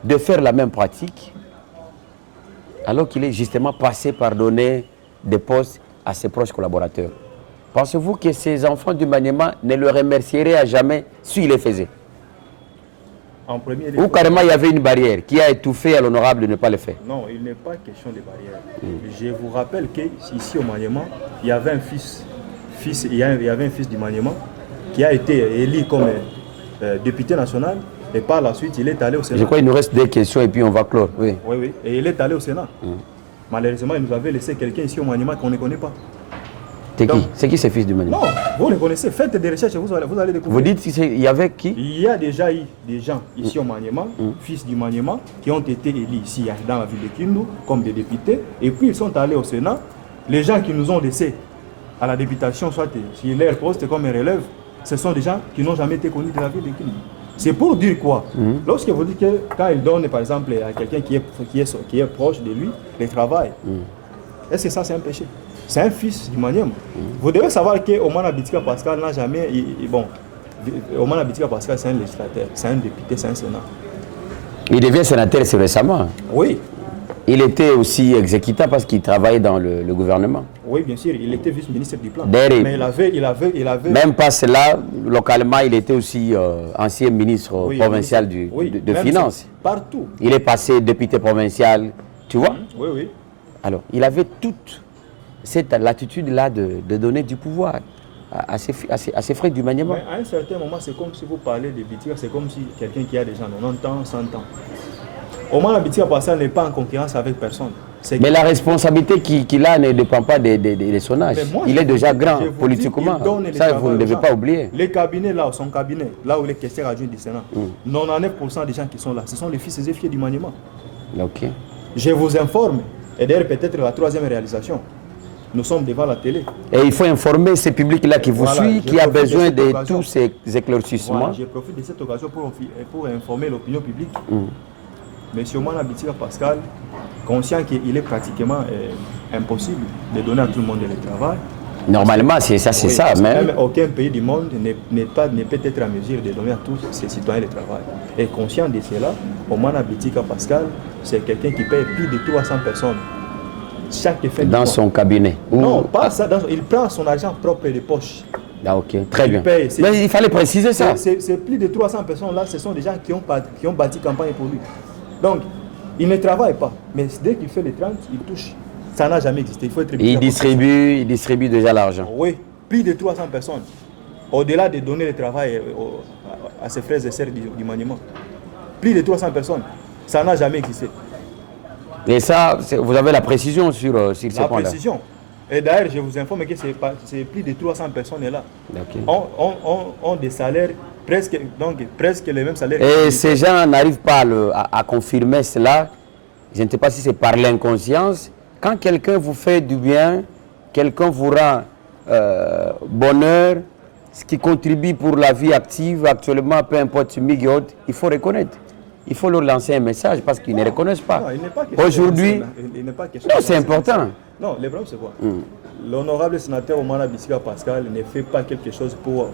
De faire la même pratique, alors qu'il est justement passé par donner des postes à ses proches collaborateurs. Pensez-vous que ces enfants du Maniema ne le remercieraient à jamais s'il les faisait? En premier Ou carrément il y avait une barrière qui a étouffé à l'honorable de ne pas le faire? Non, il n'est pas question de barrière. Je vous rappelle qu'ici au Maniema, il y avait un fils du Maniema qui a été élu comme député national et par la suite il est allé au Sénat. Je crois qu'il nous reste des questions et puis on va clore. Oui. Oui, oui. Et il est allé au Sénat. Malheureusement, il nous avait laissé quelqu'un ici au Maniema qu'on ne connaît pas. C'est qui ce fils du Maniema? Non, vous le connaissez. Faites des recherches et vous allez découvrir. Vous dites qu'il y avait qui? Il y a déjà eu des gens ici au Maniema, fils du Maniema, qui ont été élus ici dans la ville de Kindu comme des députés. Et puis ils sont allés au Sénat. Les gens qui nous ont laissés à la députation, soit sur leur poste comme un relève, ce sont des gens qui n'ont jamais été connus de la ville de Kindu. C'est pour dire quoi? Lorsque vous dites que quand il donne par exemple à quelqu'un qui est proche de lui le travail, est-ce que ça c'est un péché? C'est un fils du Maniema. Vous devez savoir que Omana Bitika Pascal n'a jamais... Omana Bitika Pascal c'est un législateur, c'est un député, c'est un sénat. Il devient sénateur c'est récemment. Oui. Il était aussi exécutant parce qu'il travaillait dans le gouvernement. Oui, bien sûr, il était vice-ministre du plan. Mais il avait... Même pas cela, localement, il était aussi ancien ministre provincial de Finances. Partout. Il est passé député provincial, tu vois? Oui, oui. Alors, il avait toute cette latitude-là de donner du pouvoir à ses frères du Maniema. Mais à un certain moment, c'est comme si vous parlez de Bitika, c'est comme si quelqu'un qui a déjà 90 ans, 100 ans. Omana Bitika Pascal n'est pas en concurrence avec personne. Mais la responsabilité qu'il a ne dépend pas de son âge. Il est déjà grand politiquement. Ça, vous ne devez pas oublier. Les cabinets là, son cabinet, là où il est questeur adjoint du Sénat, 99% des gens qui sont là, ce sont les fils et filles du Maniema. Ok. Je vous informe, et d'ailleurs peut-être la troisième réalisation, nous sommes devant la télé. Et il faut informer ce public-là qui vous suit, qui a besoin de tous ces éclaircissements. Voilà, je profite de cette occasion pour informer l'opinion publique. Monsieur Omana Bitika Pascal, conscient qu'il est pratiquement impossible de donner à tout le monde le travail. Normalement, c'est ça, c'est ça. Même aucun pays du monde ne peut être en mesure de donner à tous ses citoyens le travail. Et conscient de cela, Omana Bitika Pascal, c'est quelqu'un qui paye plus de 300 personnes chaque fin dans son cabinet. Non, pas ça. Il prend son argent propre de poche. Ah, ok, très bien. Paye, mais il fallait préciser ça. C'est plus de 300 personnes là, ce sont des gens qui ont bâti campagne pour lui. Donc, il ne travaille pas, mais dès qu'il fait les 30, il touche. Ça n'a jamais existé. Il faut être il distribue déjà l'argent. Oui, plus de 300 personnes. Au-delà de donner le travail à ses frères et sœurs du Maniema. Plus de 300 personnes. Ça n'a jamais existé. Et ça, vous avez la précision sur ces points-là. La précision. Et d'ailleurs, je vous informe que c'est plus de 300 personnes là. Okay. Ont des salaires presque les mêmes salaires. Et ces gens n'arrivent pas à confirmer cela. Je ne sais pas si c'est par l'inconscience. Quand quelqu'un vous fait du bien, quelqu'un vous rend bonheur, ce qui contribue pour la vie active actuellement, peu importe SMIC et autres, il faut reconnaître. Il faut leur lancer un message parce qu'ils ne reconnaissent pas. Aujourd'hui, non, c'est important. Non, le problème c'est quoi? L'honorable sénateur Omana Bissika Pascal ne fait pas quelque chose pour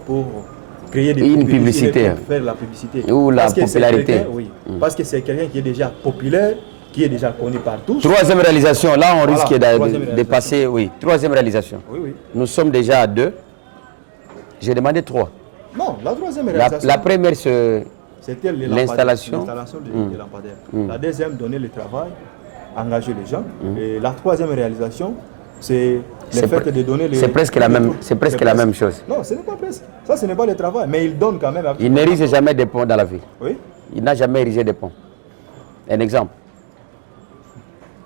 créer une publicité, pour faire la publicité. Ou la popularité. Oui, parce que c'est quelqu'un qui est déjà populaire, qui est déjà connu par tous. Troisième réalisation, là on risque de passer, oui. Troisième réalisation. Oui, oui. Nous sommes déjà à 2. J'ai demandé 3. Non, la troisième réalisation. La première, c'était l'installation des lampadaires. La deuxième, donner le travail, engager les gens. Et la troisième réalisation, c'est le fait de donner les... C'est presque la même chose. Non, ce n'est pas presque. Ça, ce n'est pas le travail, mais il donne quand même... Il n'érige jamais des ponts dans la ville. Oui. Il n'a jamais érigé des ponts. Un exemple.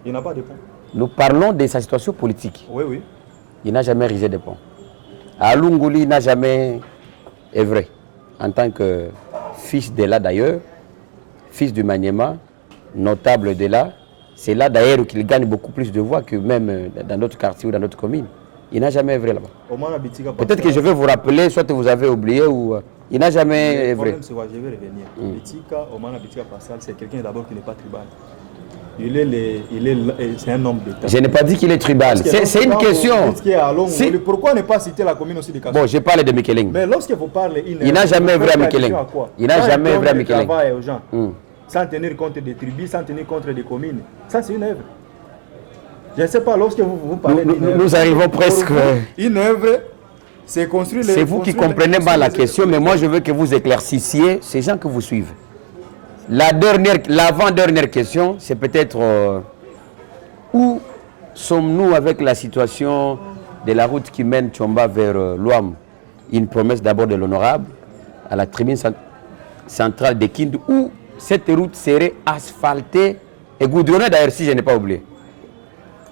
Il n'a pas de ponts. Nous parlons de sa situation politique. Oui, oui. Il n'a jamais érigé des ponts. À Lungouli, il n'a jamais œuvré. En tant que fils de là d'ailleurs, fils du Maniema, notable de là, c'est là d'ailleurs qu'il gagne beaucoup plus de voix que même dans notre quartier ou dans notre commune. Il n'a jamais œuvré là-bas. Peut-être que je vais vous rappeler, soit vous avez oublié ou... Il n'a jamais œuvré. Je vais revenir. Bitika, Omana Bitika Pascal, c'est quelqu'un d'abord qui n'est pas tribal. C'est un homme d'État. Je n'ai pas dit qu'il est tribal. C'est une question. Pourquoi ne pas citer la commune aussi de Kassou? Bon, j'ai parlé de Mikeling. Mais lorsque vous parlez, il n'a jamais œuvré à Mikeling. Il n'a jamais œuvré à Mikeling. Sans tenir compte des tribus, sans tenir compte des communes. Ça, c'est une œuvre. Je ne sais pas, lorsque vous parlez nous arrivons presque. Une œuvre, c'est construire... C'est vous qui comprenez mal la question, mais moi, je veux que vous éclaircissiez ces gens que vous suivez. L'avant-dernière question, c'est peut-être où sommes-nous avec la situation de la route qui mène Tchomba vers Luam? Une promesse d'abord de l'honorable à la tribune centrale de Kindu, où cette route serait asphaltée et goudronnée d'ailleurs, si je n'ai pas oublié.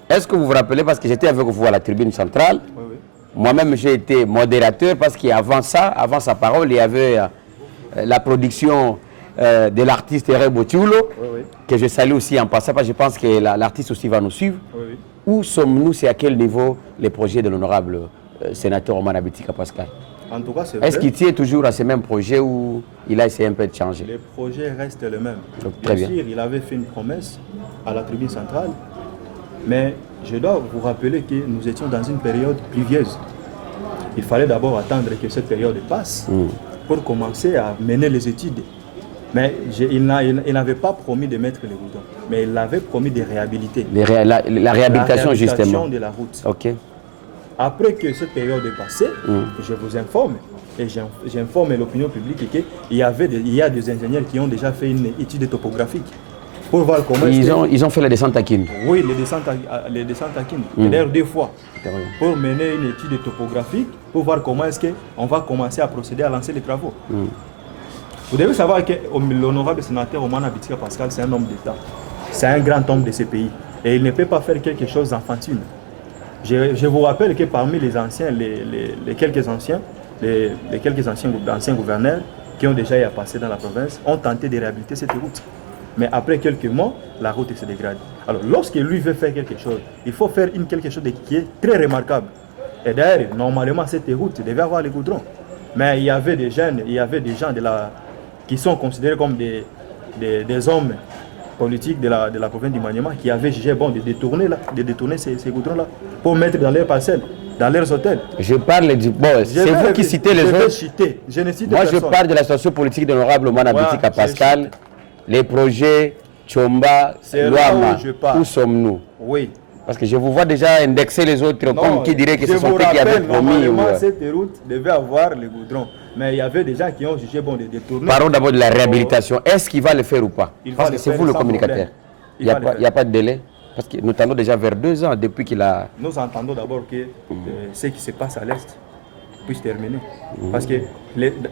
Est-ce que vous vous rappelez, parce que j'étais avec vous à la tribune centrale, oui. Moi-même j'ai été modérateur parce qu'avant ça, avant sa parole, il y avait la production de l'artiste Ere Botiulo, que je salue aussi en passant, parce que je pense que l'artiste aussi va nous suivre. Oui. Où sommes-nous, c'est à quel niveau les projets de l'honorable sénateur Omana Bissika Pascal? En tout cas, c'est vrai. Est-ce qu'il tient toujours à ces mêmes projets ou il a essayé un peu de changer? Les projets restent les mêmes. Très bien. Sûr, il avait fait une promesse à la tribune centrale, mais je dois vous rappeler que nous étions dans une période pluvieuse. Il fallait d'abord attendre que cette période passe pour commencer à mener les études. Mais il n'avait pas promis de mettre les goudrons, mais il avait promis de réhabiliter. La réhabilitation justement. De la route. Ok. Après que cette période est passée, je vous informe, et j'informe l'opinion publique qu'il y a des ingénieurs qui ont déjà fait une étude topographique pour voir comment... Ils ont fait la descente à Kindu. Oui, les descentes à Kindu. D'ailleurs, 2 fois. Pour mener une étude topographique, pour voir comment est-ce qu'on va commencer à procéder à lancer les travaux. Vous devez savoir que l'honorable sénateur Omana Bissika Pascal, c'est un homme d'État. C'est un grand homme de ce pays. Et il ne peut pas faire quelque chose d'enfantine. Je vous rappelle que parmi les anciens, les quelques anciens gouverneurs qui ont déjà passé dans la province, ont tenté de réhabiliter cette route. Mais après quelques mois, la route se dégrade. Alors, lorsque lui veut faire quelque chose, il faut faire quelque chose qui est très remarquable. Et d'ailleurs, normalement, cette route devait avoir les goudrons. Mais il y avait des gens qui sont considérés comme des hommes politiques de la province du Maniema qui avaient jugé bon de détourner ces goudrons-là pour mettre dans leurs parcelles, dans leurs hôtels. Je parle du... Bon, c'est vous qui citez les autres. Je ne cite Moi, personne. je parle de la situation politique de l'honorable Omana Bissika Pascal, les projets Tchomba, Luama. Où sommes-nous? Oui. Parce que je vous vois déjà indexer les autres comme qui dirait que ce sont eux qui avaient promis. Cette route devait avoir les goudrons. Mais il y avait des gens qui ont jugé bon de détourner. Parlons d'abord de la réhabilitation. Est-ce qu'il va le faire ou pas? Parce que c'est vous le communicateur. Il n'y a pas de délai? Parce que nous attendons déjà vers 2 ans depuis qu'il a... Nous entendons d'abord que ce qui se passe à l'Est, puisse terminer. Parce que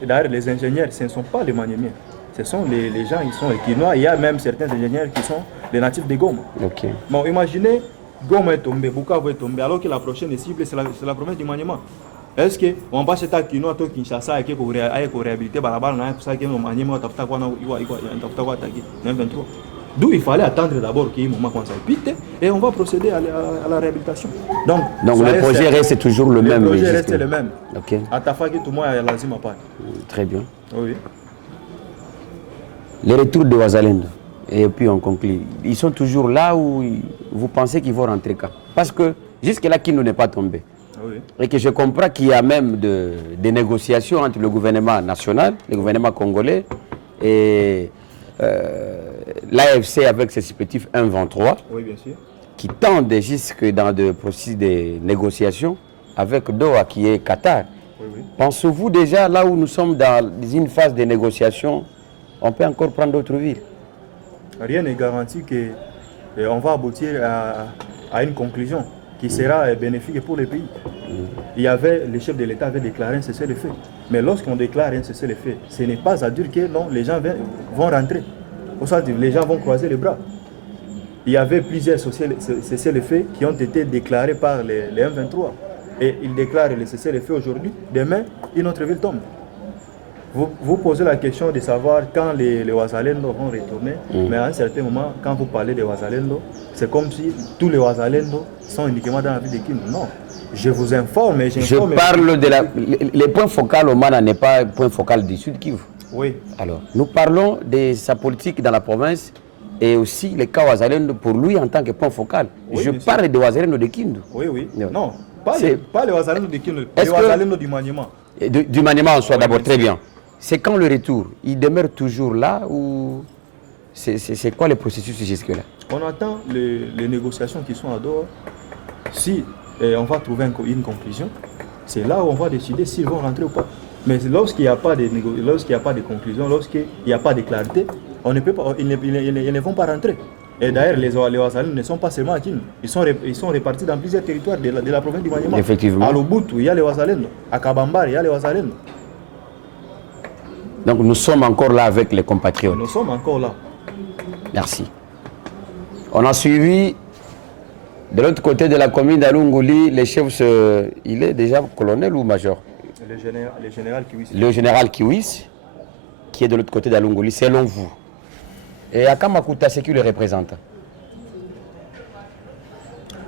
d'ailleurs, les ingénieurs, ce ne sont pas les Maniemiens. Ce sont les gens qui sont équinois. Il y a même certains ingénieurs qui sont les natifs de Goma. Ok. Bon, imaginez, Goma est tombé, Bukavu est tombé, alors que la prochaine cible, c'est la province du Maniema. Est-ce qu'on va acheter Kinoa, Kinshasa, et qu'on réhabiliter Barabara, pour ça que nos Maniema, d'où il fallait attendre d'abord qu'il y ait un moment quand ça pite et on va procéder à la réhabilitation. Donc le projet reste toujours le même. Le projet reste le même. Ok. À Tafaki, tout le monde a l'azim à part. Très bien. Oui. Les retours de Ouazalendo, et puis on conclut. Ils sont toujours là où vous pensez qu'ils vont rentrer quand? Parce que jusque-là, Kindu n'est pas tombé. Oui. Et que je comprends qu'il y a même des négociations entre le gouvernement national, le gouvernement congolais et l'AFC avec ses supplétifs 1-23, oui, bien sûr, qui tendent jusque dans le processus de négociations avec Doha qui est Qatar. Oui, oui. Pensez-vous déjà là où nous sommes dans une phase de négociation, on peut encore prendre d'autres villes? Rien n'est garanti qu'on va aboutir à une conclusion qui sera bénéfique pour le pays. Le chef de l'État avait déclaré un cessez-le-feu. Mais lorsqu'on déclare un cessez-le-feu, ce n'est pas à dire que non, les gens vont rentrer. Les gens vont croiser les bras. Il y avait plusieurs cessez-le-feu qui ont été déclarés par les M23. Et ils déclarent le cessez-le-feu aujourd'hui. Demain, une autre ville tombe. Vous posez la question de savoir quand les Ouazalendo vont retourner, mais à un certain moment, quand vous parlez des Ouazalendo, c'est comme si tous les Ouazalendo sont uniquement dans la ville de Kindu. Non, je vous informe et j'informe. Je parle de le point focal au Mana n'est pas un point focal du Sud Kivu. Oui. Alors, nous parlons de sa politique dans la province et aussi les cas Ouazalendo pour lui en tant que point focal. Oui, je parle des Ouazalendo de Kindu. Oui, oui. Non, non pas les Ouazalendo de Kindu, les Ouazalendo du Maniema. Du Maniema en soi, oui, d'abord, très bien. C'est quand le retour? Il demeure toujours là ou c'est quoi le processus jusque-là? On attend les négociations qui sont à Doha. Si on va trouver une conclusion, c'est là où on va décider s'ils vont rentrer ou pas. Mais lorsqu'il n'y a pas de conclusion, lorsqu'il n'y a pas de clarté, on ne peut pas, ils ne vont pas rentrer. Et d'ailleurs, les Ouazalendo ne sont pas seulement à Kindu. Ils sont répartis dans plusieurs territoires de la province du Maniema. Effectivement. À Lobutu, il y a les Ouazalendo. À Kabambari, il y a les Ouazalendo. Donc nous sommes encore là avec les compatriotes. Nous sommes encore là. Merci. On a suivi de l'autre côté de la commune d'Alunguli, le chef, il est déjà colonel ou major? Le général Kiwis. Le général Kiwis, qui est de l'autre côté d'Alunguli, selon vous. Et à Kamakuta, c'est qui le représentant?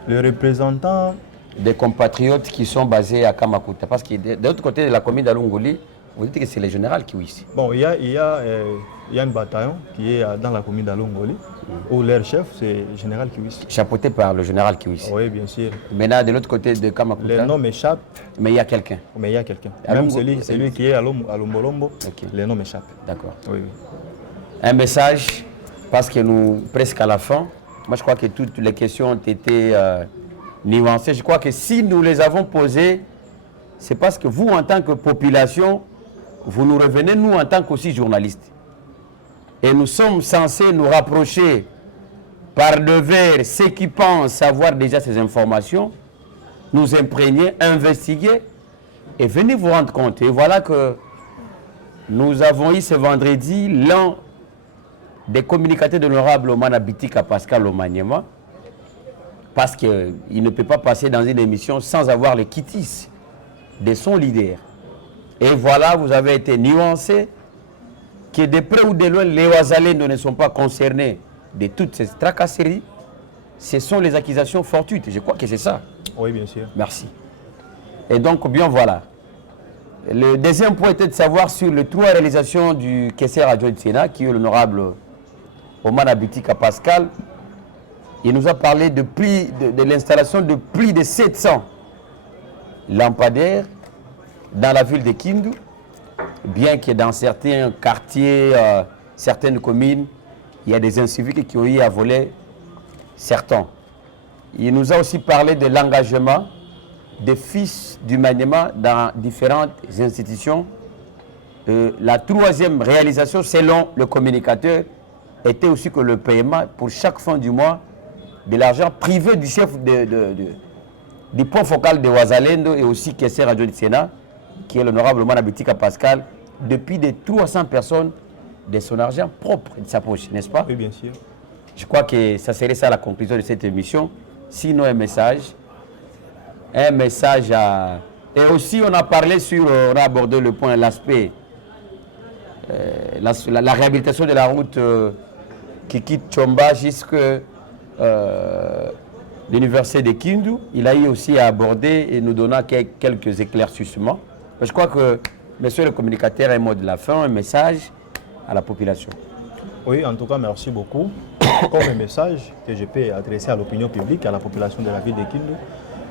Le représentant des compatriotes qui sont basés à Kamakuta. Parce que de l'autre côté de la commune d'Alunguli, vous dites que c'est le général Kiwis. Bon, il y a un bataillon qui est dans la commune d'Alungoli, où leur chef, c'est le général Kiwis. Chapeauté par le général Kiwis. Oui, bien sûr. Maintenant, de l'autre côté de Kamakuta. Les noms m'échappent. Mais il y a quelqu'un. Mais il y a quelqu'un. Même celui qui est à Lombolombo, okay. Les noms m'échappent. D'accord. Oui, oui. Un message, parce que nous, presque à la fin, moi je crois que toutes les questions ont été nuancées. Je crois que si nous les avons posées, c'est parce que vous, en tant que population, vous nous revenez, nous, en tant qu'aussi journalistes. Et nous sommes censés nous rapprocher par devers ceux qui pensent avoir déjà ces informations, nous imprégner, investiguer et venir vous rendre compte. Et voilà que nous avons eu ce vendredi l'un des communicateurs de l'honorable Omana Bitika Pascal Omaniema, parce qu'il ne peut pas passer dans une émission sans avoir le quitis de son leader. Et voilà, vous avez été nuancé, que de près ou de loin, les Ouazalendo ne sont pas concernés de toutes ces tracasseries. Ce sont les accusations fortuites. Je crois que c'est ça. Oui, bien sûr. Merci. Et donc, bien voilà. Le deuxième point était de savoir sur les 3 réalisations du caissier adjoint du Sénat, qui est l'honorable Omana Bitika Pascal. Il nous a parlé de l'installation de plus de 700 lampadaires dans la ville de Kindu, bien que dans certains quartiers, certaines communes, il y a des inciviques qui ont eu à voler certains. Il nous a aussi parlé de l'engagement des fils du Maniema dans différentes institutions. La 3e réalisation, selon le communicateur, était aussi que le paiement pour chaque fin du mois de l'argent privé du chef du point focal de Ouazalendo et aussi caissier radio du Sénat qui est l'honorable Omana Bitika Pascal, depuis des 300 personnes de son argent propre de sa poche, n'est-ce pas? Oui, bien sûr. Je crois que ça serait ça la conclusion de cette émission. Sinon, un message à... Et aussi, on a parlé sur, on a abordé le point, l'aspect, la réhabilitation de la route qui quitte Tchomba jusqu'à l'université de Kindu. Il a eu aussi à aborder et nous donna quelques éclaircissements. Je crois que monsieur le communicateur a un mot de la fin, un message à la population. Oui, en tout cas, merci beaucoup. Comme un message que je peux adresser à l'opinion publique, à la population de la ville de Kindu.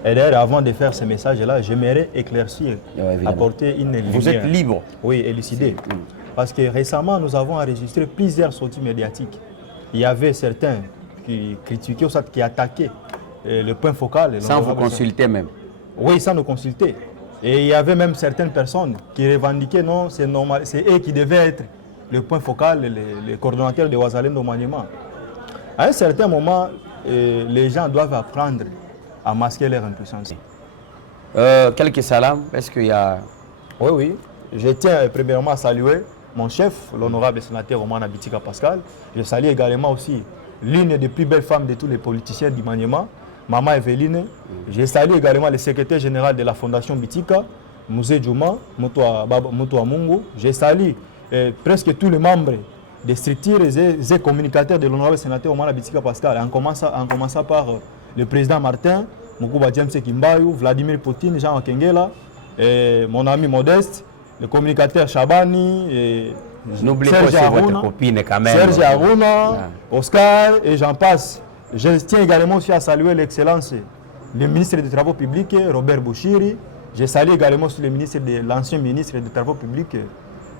Et d'ailleurs, avant de faire ce message-là, j'aimerais éclaircir, apporter une lumière. Vous êtes libre. Oui, élucider. Parce que récemment, nous avons enregistré plusieurs sorties médiatiques. Il y avait certains qui critiquaient, qui attaquaient le point focal. Sans vous consulter même. Oui, sans nous consulter. Et il y avait même certaines personnes qui revendiquaient, non, c'est normal, c'est eux qui devaient être le point focal, les coordonnateurs de Wazalendo Maniema. À un certain moment, les gens doivent apprendre à masquer leur impuissance. Quelques salams, est-ce qu'il y a... Oui, oui. Je tiens premièrement à saluer mon chef, l'honorable sénateur Omana Bitika Pascal. Je salue également aussi l'une des plus belles femmes de tous les politiciens du Maniema, Maman Evelyne. Je salue également le secrétaire général de la Fondation Bitika, Mouzé Djouma, Moutoua Mungu. Je salue presque tous les membres des structures et communicateurs de l'honorable sénateur Omana Bitika Pascal, en commençant par le président Martin, Moukouba James Kimbayou, Vladimir Poutine, Jean Akengela, et mon ami Modeste, le communicateur Chabani, et Serge Aruna, copine quand même. Serge Aruna, Oscar, et j'en passe. Je tiens également aussi à saluer l'excellence du ministre des Travaux publics, Robert Bouchiri. Je salue également l'ancien ministre des Travaux publics,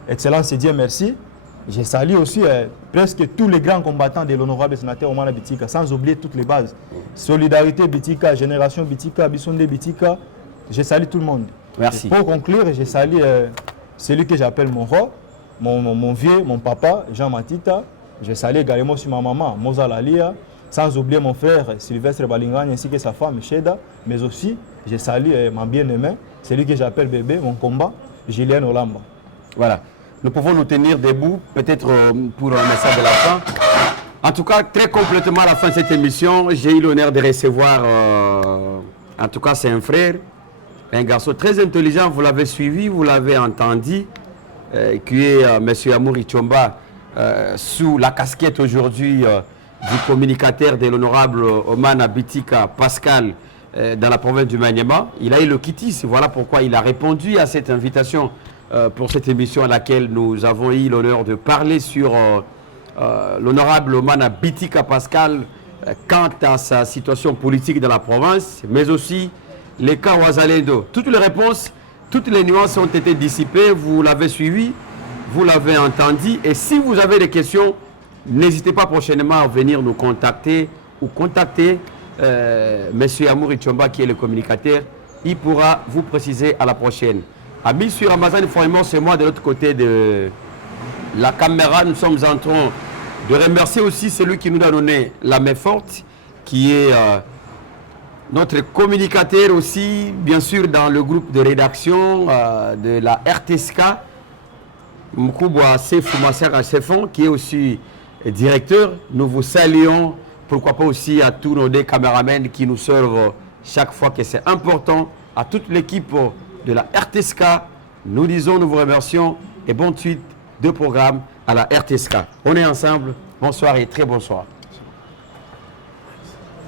Excellence Dieu merci. Je salue aussi presque tous les grands combattants de l'honorable sénateur Omana Bitika, sans oublier toutes les bases. Solidarité Bitika, Génération Bitika, Bissonde Bitika. Je salue tout le monde. Merci. Pour conclure, je salue celui que j'appelle mon roi, mon vieux, mon papa, Jean Matita. Je salue également aussi ma maman, Moza Lalia. Sans oublier mon frère Sylvestre Balingani ainsi que sa femme Sheda. Mais aussi, je salue ma bien-aimée, celui que j'appelle bébé, mon combat, Julien Olamba. Voilà. Nous pouvons nous tenir debout, peut-être pour un message de la fin. En tout cas, très complètement à la fin de cette émission, j'ai eu l'honneur de recevoir, en tout cas c'est un frère, un garçon très intelligent, vous l'avez suivi, vous l'avez entendu, qui est M. Amouri Tchomba, sous la casquette aujourd'hui du communicateur de l'honorable Omana Bitika Pascal dans la province du Maniema. Il a eu le Kitis, voilà pourquoi il a répondu à cette invitation pour cette émission à laquelle nous avons eu l'honneur de parler sur l'honorable Omana Bitika Pascal quant à sa situation politique dans la province, mais aussi les cas Wazalendo. Toutes les réponses, toutes les nuances ont été dissipées, vous l'avez suivi, vous l'avez entendu, et si vous avez des questions, n'hésitez pas prochainement à venir nous contacter ou contacter M. Amouri Tchomba qui est le communicateur, il pourra vous préciser à la prochaine. Amis sur Amazon Information, c'est moi de l'autre côté de la caméra. Nous sommes en train de remercier aussi celui qui nous a donné la main forte, qui est notre communicateur aussi, bien sûr, dans le groupe de rédaction de la RTSK, Mkoubwa Sefou Massara Sefon, qui est aussi directeur. Nous vous saluons, pourquoi pas aussi à tous nos deux caméramens qui nous servent chaque fois que c'est important, à toute l'équipe de la RTSK, nous disons, nous vous remercions et bonne suite de programme à la RTSK. On est ensemble, bonsoir et très bonsoir.